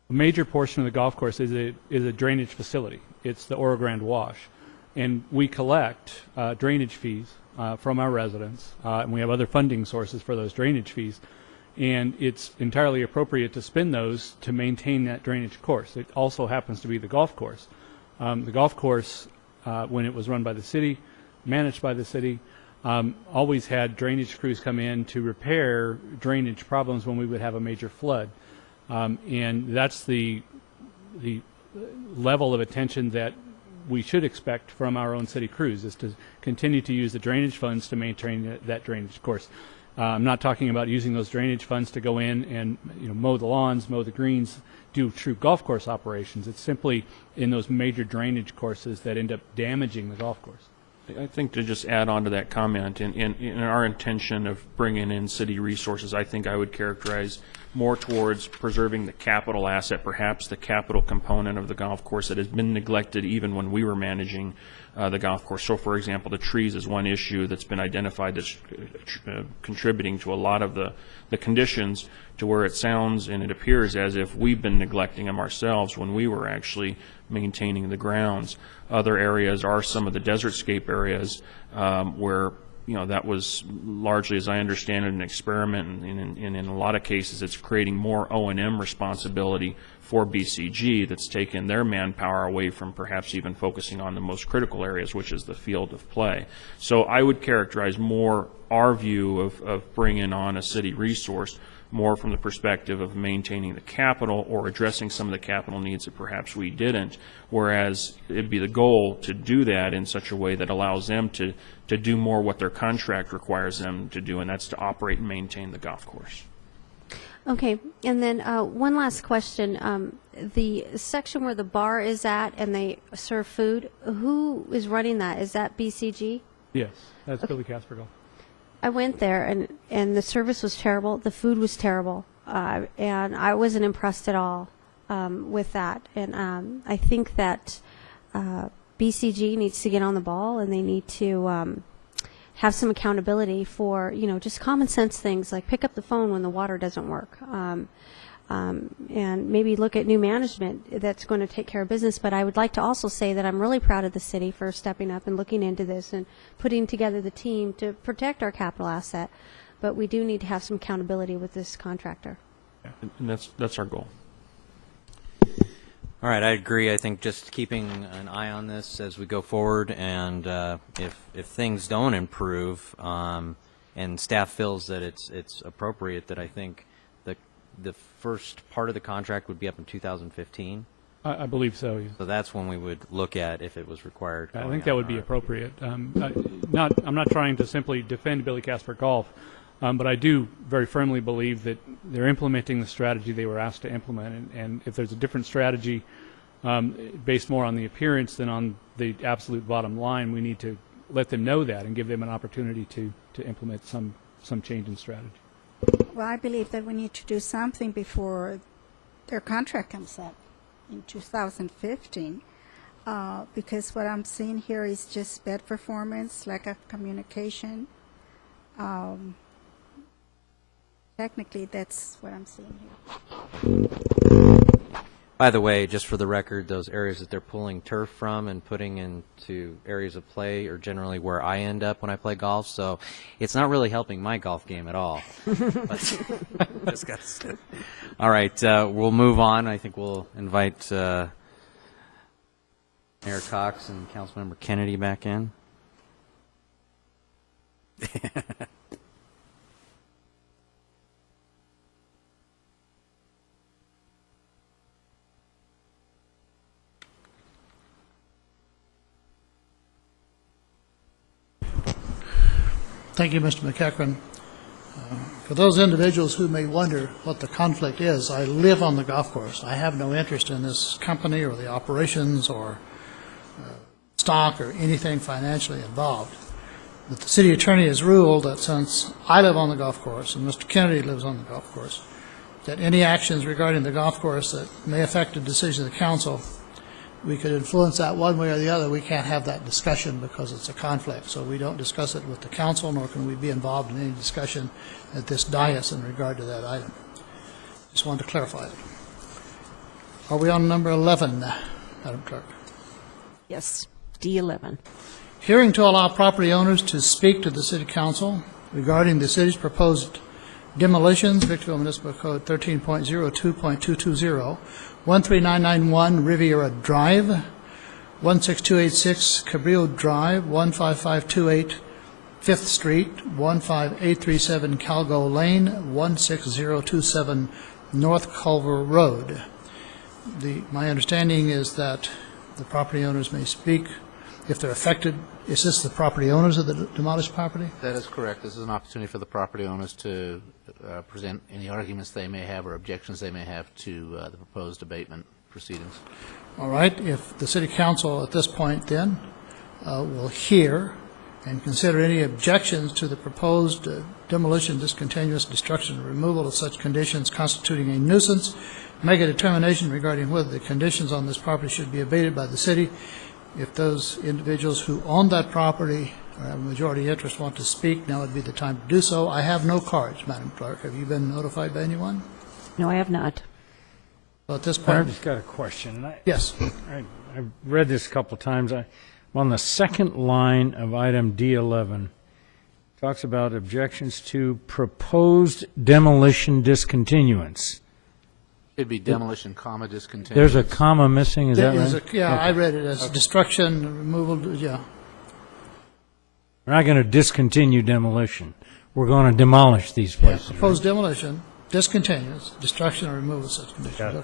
major portion of the golf course is a drainage facility. It's the Oro Grande Wash. And we collect drainage fees from our residents, and we have other funding sources for those drainage fees. And it's entirely appropriate to spend those to maintain that drainage course. It also happens to be the golf course. The golf course, when it was run by the city, managed by the city, always had drainage crews come in to repair drainage problems when we would have a major flood. And that's the level of attention that we should expect from our own city crews, is to continue to use the drainage funds to maintain that drainage course. I'm not talking about using those drainage funds to go in and, you know, mow the lawns, mow the greens, do true golf course operations. It's simply in those major drainage courses that end up damaging the golf course. I think to just add on to that comment, in our intention of bringing in city resources, I think I would characterize more towards preserving the capital asset, perhaps the capital component of the golf course that has been neglected even when we were managing the golf course. So, for example, the trees is one issue that's been identified that's contributing to a lot of the conditions, to where it sounds and it appears as if we've been neglecting them ourselves when we were actually maintaining the grounds. Other areas are some of the desertscape areas where, you know, that was largely, as I understand it, an experiment, and in a lot of cases it's creating more O&M responsibility for BCG that's taken their manpower away from perhaps even focusing on the most critical areas, which is the field of play. So I would characterize more our view of bringing on a city resource more from the perspective of maintaining the capital or addressing some of the capital needs that perhaps we didn't, whereas it'd be the goal to do that in such a way that allows them to do more what their contract requires them to do, and that's to operate and maintain the golf course. Okay, and then one last question. The section where the bar is at and they serve food, who is running that? Is that BCG? Yes, that's Billy Casper Golf. I went there, and the service was terrible. The food was terrible, and I wasn't impressed at all with that. And I think that BCG needs to get on the ball, and they need to have some accountability for, you know, just common sense things like pick up the phone when the water doesn't work, and maybe look at new management that's going to take care of business. But I would like to also say that I'm really proud of the city for stepping up and looking into this and putting together the team to protect our capital asset. But we do need to have some accountability with this contractor. Yeah, and that's our goal. All right, I agree. I think just keeping an eye on this as we go forward, and if things don't improve, and staff feels that it's appropriate, that I think the first part of the contract would be up in 2015. I believe so. Yeah. So that's when we would look at if it was required. I think that would be appropriate. I'm not trying to simply defend Billy Casper Golf, but I do very firmly believe that they're implementing the strategy they were asked to implement. And if there's a different strategy based more on the appearance than on the absolute bottom line, we need to let them know that and give them an opportunity to implement some change in strategy. Well, I believe that we need to do something before their contract comes up in 2015, because what I'm seeing here is just bad performance, lack of communication. Technically, that's what I'm seeing here. By the way, just for the record, those areas that they're pulling turf from and putting into areas of play are generally where I end up when I play golf, so it's not really helping my golf game at all. But just got to say. All right, we'll move on. I think we'll invite Mayor Cox and Councilmember Kennedy back in. Thank you, Mr. McEachran. For those individuals who may wonder what the conflict is, I live on the golf course. I have no interest in this company or the operations or stock or anything financially involved. But the city attorney has ruled that since I live on the golf course and Mr. Kennedy lives on the golf course, that any actions regarding the golf course that may affect a decision of the council, we could influence that one way or the other. We can't have that discussion because it's a conflict. So we don't discuss it with the council, nor can we be involved in any discussion at this dais in regard to that item. Just wanted to clarify it. Are we on number 11, Madam Clerk? Yes, D11. Hearing to allow property owners to speak to the City Council regarding the city's proposed demolitions, Victorville Municipal Code 13.02.220, 13991 Riviera Drive, 16286 Cabrillo Drive, 15528 5th Street, 15837 Calgo Lane, 16027 North Culver Road. My understanding is that the property owners may speak if they're affected. Is this the property owners of the demolished property? That is correct. This is an opportunity for the property owners to present any arguments they may have or objections they may have to the proposed abatement proceedings. All right. If the City Council at this point then will hear and consider any objections to the proposed demolition, discontinuous, destruction, or removal of such conditions constituting a nuisance, make a determination regarding whether the conditions on this property should be abated by the city. If those individuals who own that property or have a majority interest want to speak, now would be the time to do so. I have no cards, Madam Clerk. Have you been notified by anyone? No, I have not. Well, at this point, I've just got a question. yes. I've read this a couple times. On the second line of item D11, talks about objections to proposed demolition discontinuance. It'd be demolition, comma, discontinuance. There's a comma missing, is that right? Yeah, I read it as destruction, removal, yeah. We're not going to discontinue demolition. We're going to demolish these places. Proposed demolition, discontinuance, destruction, or removal of such conditions. Got it.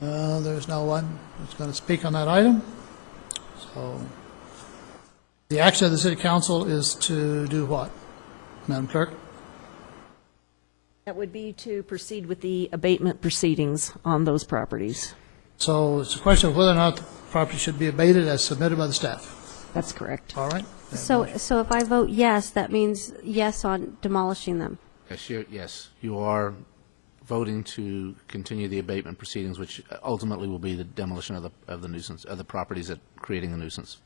Okay. There's no one that's going to speak on that item. So the action of the City Council is to do what, Madam Clerk? That would be to proceed with the abatement proceedings on those properties. So it's a question of whether or not the property should be abated as submitted by the staff. That's correct. All right? So if I vote yes, that means yes on demolishing them. Yes, you are voting to continue the abatement proceedings, which ultimately will be the demolition of the nuisance, of the properties that are creating the nuisance.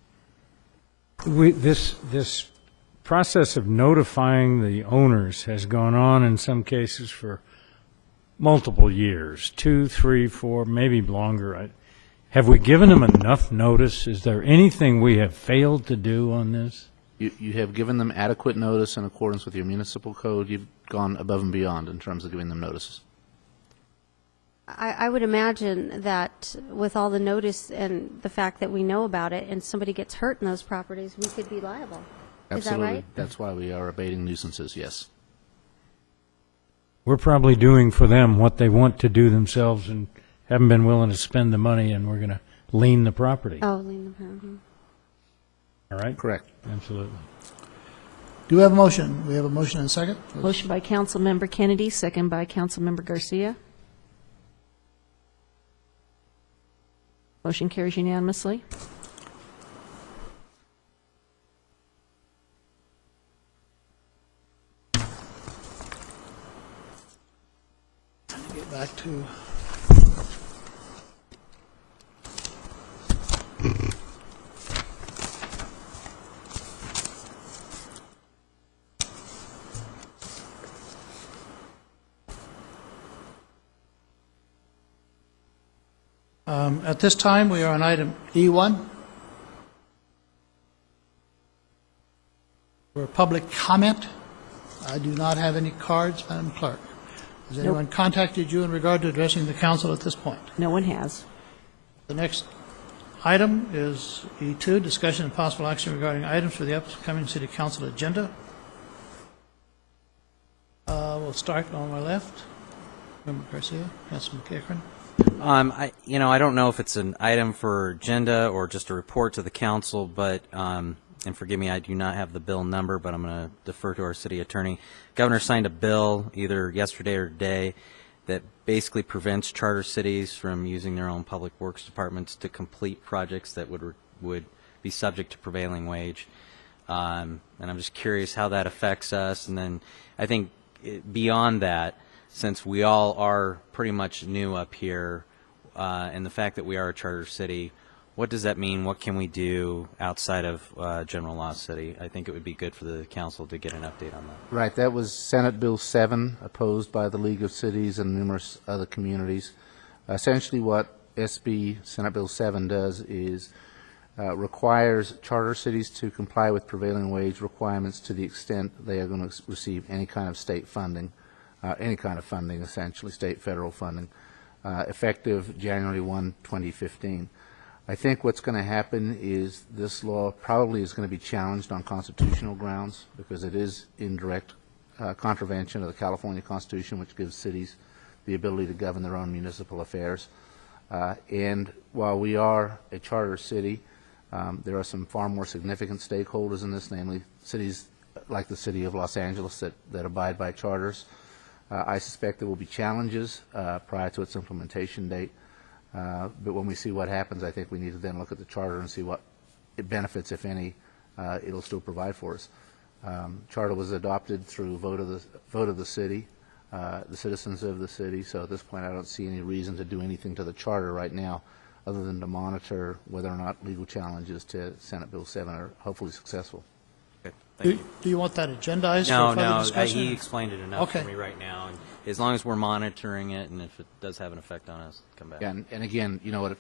This process of notifying the owners has gone on in some cases for multiple years, 2, 3, 4, maybe longer. Have we given them enough notice? Is there anything we have failed to do on this? You have given them adequate notice in accordance with your municipal code. You've gone above and beyond in terms of giving them notices. I would imagine that with all the notice and the fact that we know about it and somebody gets hurt in those properties, we could be liable. Absolutely. Is that right? That's why we are abating nuisances, yes. We're probably doing for them what they want to do themselves and haven't been willing to spend the money, and we're going to lien the property. Oh, lien the property. All right? Correct. Absolutely. Do we have a motion? We have a motion and a second? Motion by Councilmember Kennedy, second by Councilmember Garcia. Motion carries unanimously. Get back to At this time, we are on item E1. For public comment, I do not have any cards, Madam Clerk. Has anyone contacted you in regard to addressing the council at this point? No one has. The next item is E2, discussion and possible action regarding items for the upcoming city council agenda. We'll start on my left. Member Garcia, Councilman Cameron. I don't know if it's an item for agenda or just a report to the council, but, and forgive me, I do not have the bill number, but I'm going to defer to our city attorney. Governor signed a bill either yesterday or today that basically prevents charter cities from using their own public works departments to complete projects that would be subject to prevailing wage. And I'm just curious how that affects us. And then I think beyond that, since we all are pretty much new up here, and the fact that we are a charter city, what does that mean? What can we do outside of General Law City? I think it would be good for the council to get an update on that. Right, that was Senate Bill 7, opposed by the League of Cities and numerous other communities. Essentially what SB Senate Bill 7 does is requires charter cities to comply with prevailing wage requirements to the extent they are going to receive any kind of state funding, essentially, state, federal funding, effective January 1, 2015. I think what's going to happen is this law probably is going to be challenged on constitutional grounds because it is in direct contravention of the California Constitution, which gives cities the ability to govern their own municipal affairs. And while we are a charter city, there are some far more significant stakeholders in this, namely cities like the city of Los Angeles that abide by charters. I suspect there will be challenges prior to its implementation date. But when we see what happens, I think we need to then look at the charter and see what benefits, if any, it'll still provide for us. Charter was adopted through vote of the city, the citizens of the city. So at this point, I don't see any reason to do anything to the charter right now, other than to monitor whether or not legal challenges to Senate Bill 7 are hopefully successful. Okay, thank you. Do you want that agendized No, for further no, discussion? he explained it enough Okay. for me right now. And as long as we're monitoring it, and if it does have an effect on us, come back. Yeah, and again, you know what, a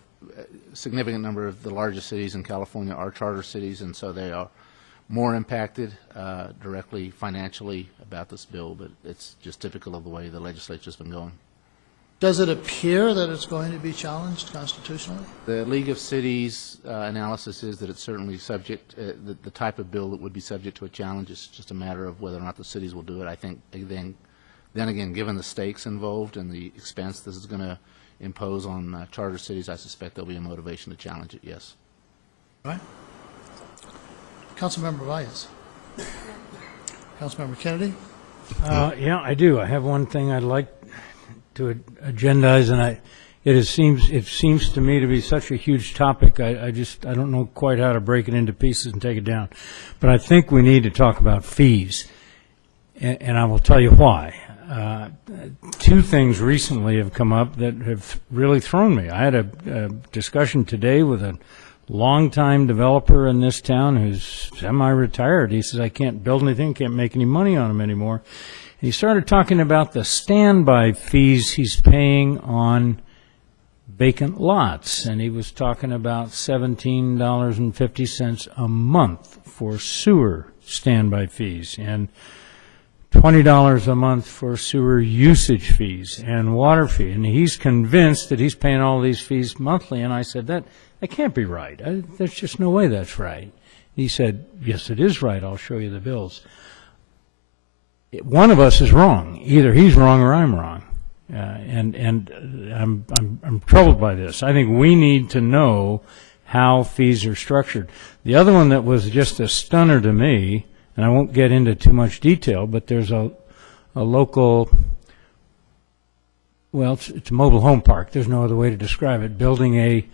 significant number of the largest cities in California are charter cities, and so they are more impacted directly financially about this bill, but it's just typical of the way the legislature's been going. Does it appear that it's going to be challenged constitutionally? The League of Cities analysis is that it's certainly subject, the type of bill that would be subject to a challenge is just a matter of whether or not the cities will do it. I think then again, given the stakes involved and the expense this is going to impose on charter cities, I suspect there'll be a motivation to challenge it, yes. All right. Councilmember Valles. Councilmember Kennedy. Yeah, I do. I have one thing I'd like to agendize, and it seems to me to be such a huge topic. I don't know quite how to break it into pieces and take it down. But I think we need to talk about fees, and I will tell you why. Two things recently have come up that have really thrown me. I had a discussion today with a longtime developer in this town who's semi-retired. He says, I can't build anything, can't make any money on them anymore. And he started talking about the standby fees he's paying on vacant lots, and he was talking about $17.50 a month for sewer standby fees, and $20 a month for sewer usage fees and water fee. And he's convinced that he's paying all these fees monthly. And I said, that can't be right. There's just no way that's right. He said, yes, it is right. I'll show you the bills. One of us is wrong. Either he's wrong or I'm wrong. And I'm troubled by this. I think we need to know how fees are structured. The other one that was just a stunner to me, and I won't get into too much detail, but there's a local, well, it's a mobile home park. There's no other way to describe it, building a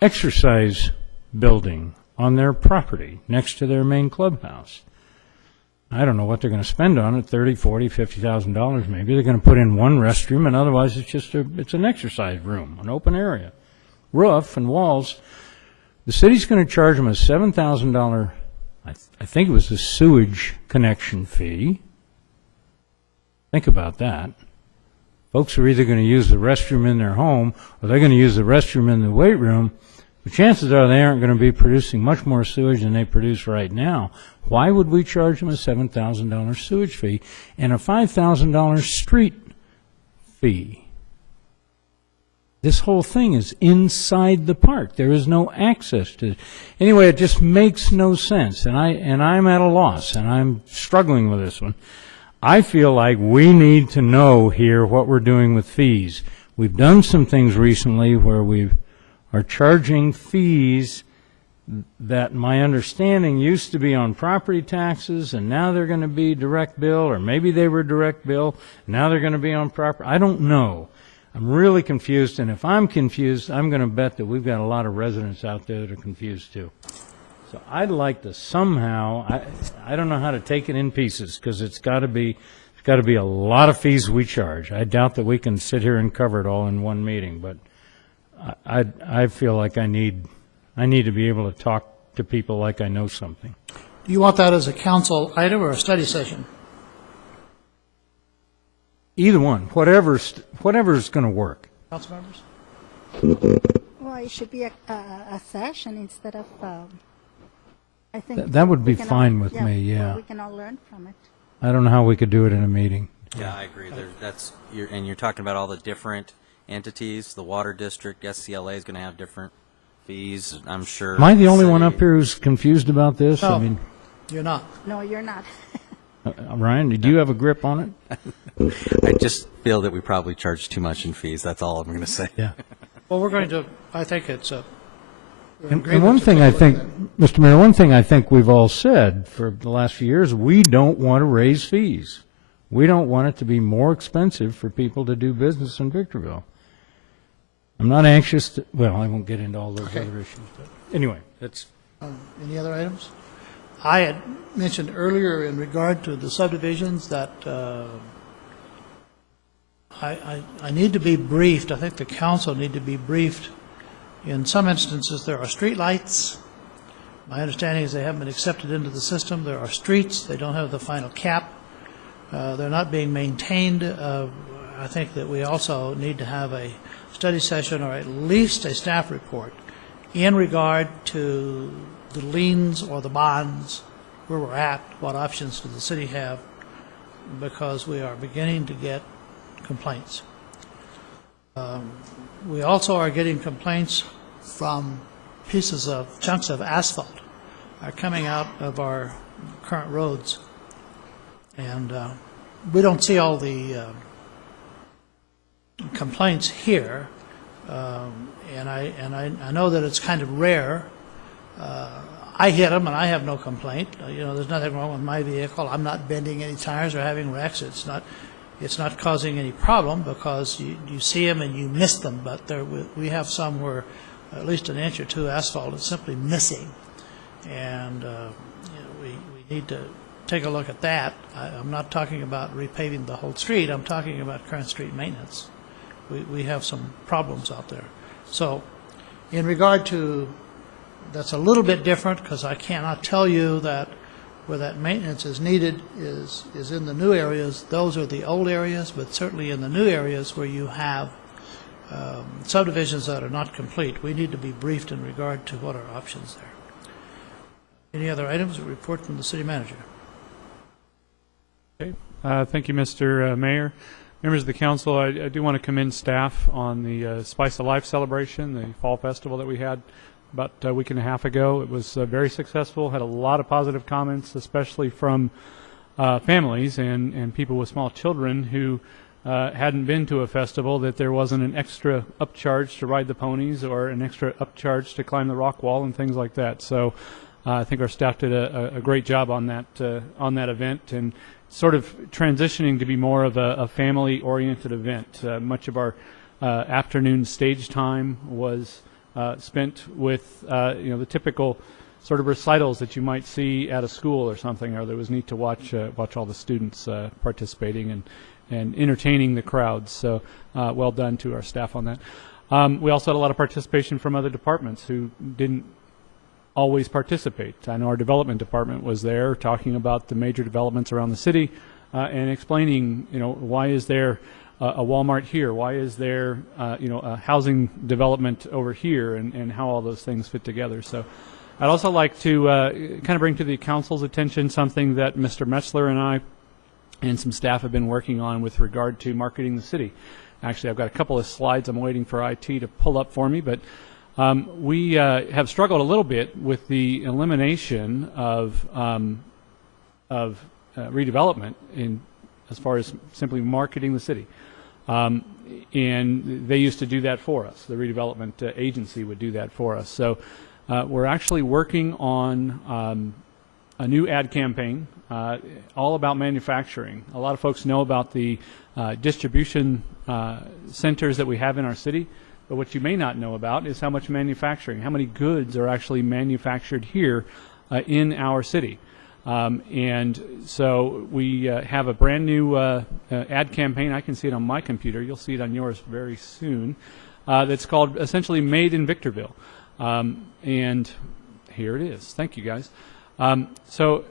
exercise building on their property next to their main clubhouse. I don't know what they're going to spend on it, $30,000, $40,000, $50,000 maybe. They're going to put in one restroom, and otherwise it's just it's an exercise room, an open area, roof and walls. The city's going to charge them a $7,000, I think it was the sewage connection fee. Think about that. Folks are either going to use the restroom in their home, or they're going to use the restroom in the weight room. The chances are they aren't going to be producing much more sewage than they produce right now. Why would we charge them a $7,000 sewage fee and a $5,000 street fee? This whole thing is inside the park. There is no access to it. Anyway, it just makes no sense, and I'm at a loss, and I'm struggling with this one. I feel like we need to know here what we're doing with fees. We've done some things recently where we are charging fees that my understanding used to be on property taxes, and now they're going to be direct bill, or maybe they were direct bill, now they're going to be on property. I don't know. I'm really confused, and if I'm confused, I'm going to bet that we've got a lot of residents out there that are confused too. So I'd like to somehow, I don't know how to take it in pieces, because it's got to be a lot of fees we charge. I doubt that we can sit here and cover it all in one meeting, but I feel like I need to be able to talk to people like I know something. Do you want that as a council item or a study session? Either one, whatever's going to work. Council members? Well, it should be a session instead of, I think. That would be we can fine all- with me, yeah. well, we can all learn from it. I don't know how we could do it in a meeting. Yeah, I agree. You're talking about all the different entities. The water district, SCLA is going to have different fees, I'm sure. Am I the only one City- up here who's confused about this? No. I mean, You're not. No, you're not. Ryan, do you have a grip on it? I just feel that we probably charge too much in fees. That's all I'm going to say. Yeah. Well, we're going to, I think it's a. And one thing I think, Mr. Mayor, one thing I think we've all said for the last few years, we don't want to raise fees. We don't want it to be more expensive for people to do business in Victorville. I'm not anxious to, well, I won't get into all those other issues, but anyway, that's. Any other items? I had mentioned earlier in regard to the subdivisions that I need to be briefed. I think the council need to be briefed. In some instances, there are streetlights. My understanding is they haven't been accepted into the system. There are streets. They don't have the final cap. They're not being maintained. I think that we also need to have a study session or at least a staff report in regard to the liens or the bonds, where we're at, what options does the city have, because we are beginning to get complaints. We also are getting complaints from chunks of asphalt are coming out of our current roads. And we don't see all the complaints here, and I know that it's kind of rare. I hit them, and I have no complaint. There's nothing wrong with my vehicle. I'm not bending any tires or having wrecks. It's not causing any problem because you see them and you miss them. But we have some where at least an inch or two asphalt is simply missing, and we need to take a look at that. I'm not talking about repaving the whole street. I'm talking about current street maintenance. We have some problems out there. So in regard to, that's a little bit different because I cannot tell you that where that maintenance is needed is in the new areas. Those are the old areas, but certainly in the new areas where you have subdivisions that are not complete, we need to be briefed in regard to what are options there. Any other items? A report from the city manager. Okay. Thank you, Mr. Mayor. Members of the council, I do want to commend staff on the Spice of Life celebration, the fall festival that we had about a week and a half ago. It was very successful, had a lot of positive comments, especially from families and people with small children who hadn't been to a festival, that there wasn't an extra upcharge to ride the ponies or an extra upcharge to climb the rock wall and things like that. So I think our staff did a great job on that event, and sort of transitioning to be more of a family-oriented event. Much of our afternoon stage time was spent with the typical sort of recitals that you might see at a school or something. Or it was neat to watch all the students participating and entertaining the crowds. So well done to our staff on that. We also had a lot of participation from other departments who didn't always participate. I know our development department was there talking about the major developments around the city and explaining, why is there a Walmart here? Why is there, a housing development over here, and how all those things fit together? So I'd also like to kind of bring to the council's attention something that Mr. Metzler and I and some staff have been working on with regard to marketing the city. Actually, I've got a couple of slides I'm waiting for IT to pull up for me, but we have struggled a little bit with the elimination of redevelopment as far as simply marketing the city. And they used to do that for us. The redevelopment agency would do that for us. So we're actually working on a new ad campaign all about manufacturing. A lot of folks know about the distribution centers that we have in our city, but what you may not know about is how much manufacturing, how many goods are actually manufactured here in our city. And so we have a brand new ad campaign. I can see it on my computer. You'll see it on yours very soon. That's called essentially Made in Victorville. And here it is. Thank you, guys. So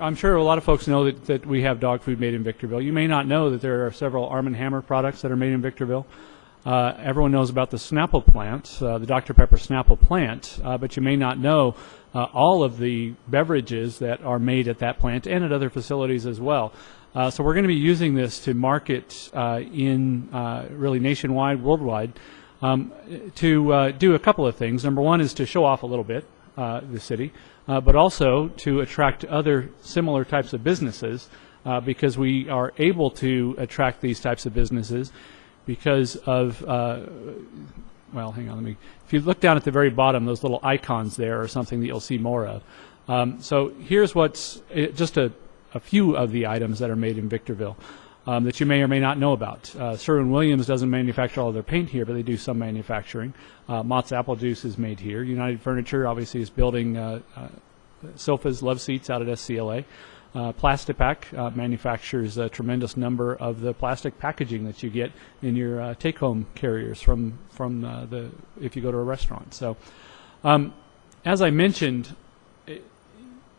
I'm sure a lot of folks know that we have dog food made in Victorville. You may not know that there are several Arm & Hammer products that are made in Victorville. Everyone knows about the Snapple plant, the Dr. Pepper Snapple plant, but you may not know all of the beverages that are made at that plant and at other facilities as well. So we're going to be using this to market in really nationwide, worldwide, to do a couple of things. Number one is to show off a little bit the city, but also to attract other similar types of businesses because we are able to attract these types of businesses because of, well, hang on, if you look down at the very bottom, those little icons there are something that you'll see more of. So here's what's just a few of the items that are made in Victorville that you may or may not know about. Sherwin-Williams doesn't manufacture all their paint here, but they do some manufacturing. Mott's Apple Juice is made here. United Furniture obviously is building sofas, love seats out at SCLA. Plastipack manufactures a tremendous number of the plastic packaging that you get in your take-home carriers from if you go to a restaurant. So, as I mentioned,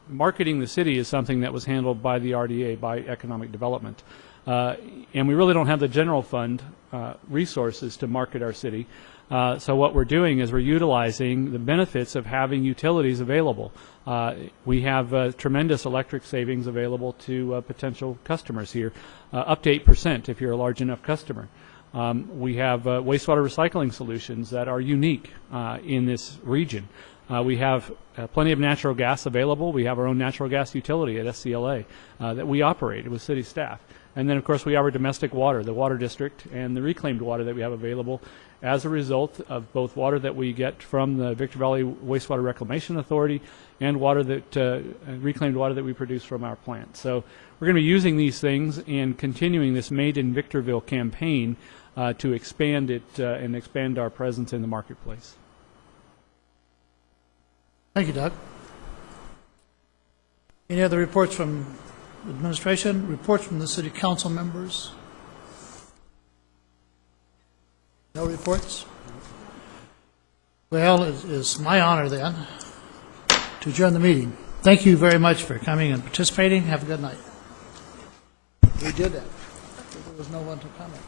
marketing the city is something that was handled by the RDA, by Economic Development, and we really don't have the general fund resources to market our city. So what we're doing is we're utilizing the benefits of having utilities available. We have tremendous electric savings available to potential customers here, up to 8% if you're a large enough customer. We have wastewater recycling solutions that are unique in this region. We have plenty of natural gas available. We have our own natural gas utility at SCLA that we operate with city staff. And then, of course, we have our domestic water, the water district, and the reclaimed water that we have available as a result of both water that we get from the Victor Valley Wastewater Reclamation Authority and water that reclaimed water that we produce from our plant. So we're going to be using these things and continuing this Made in Victorville campaign to expand it and expand our presence in the marketplace. Thank you, Doug. Any other reports from administration? Reports from the city council members? No reports? Well, it is my honor then to adjourn the meeting. Thank you very much for coming and participating. Have a good night. We did that. There was no one to comment.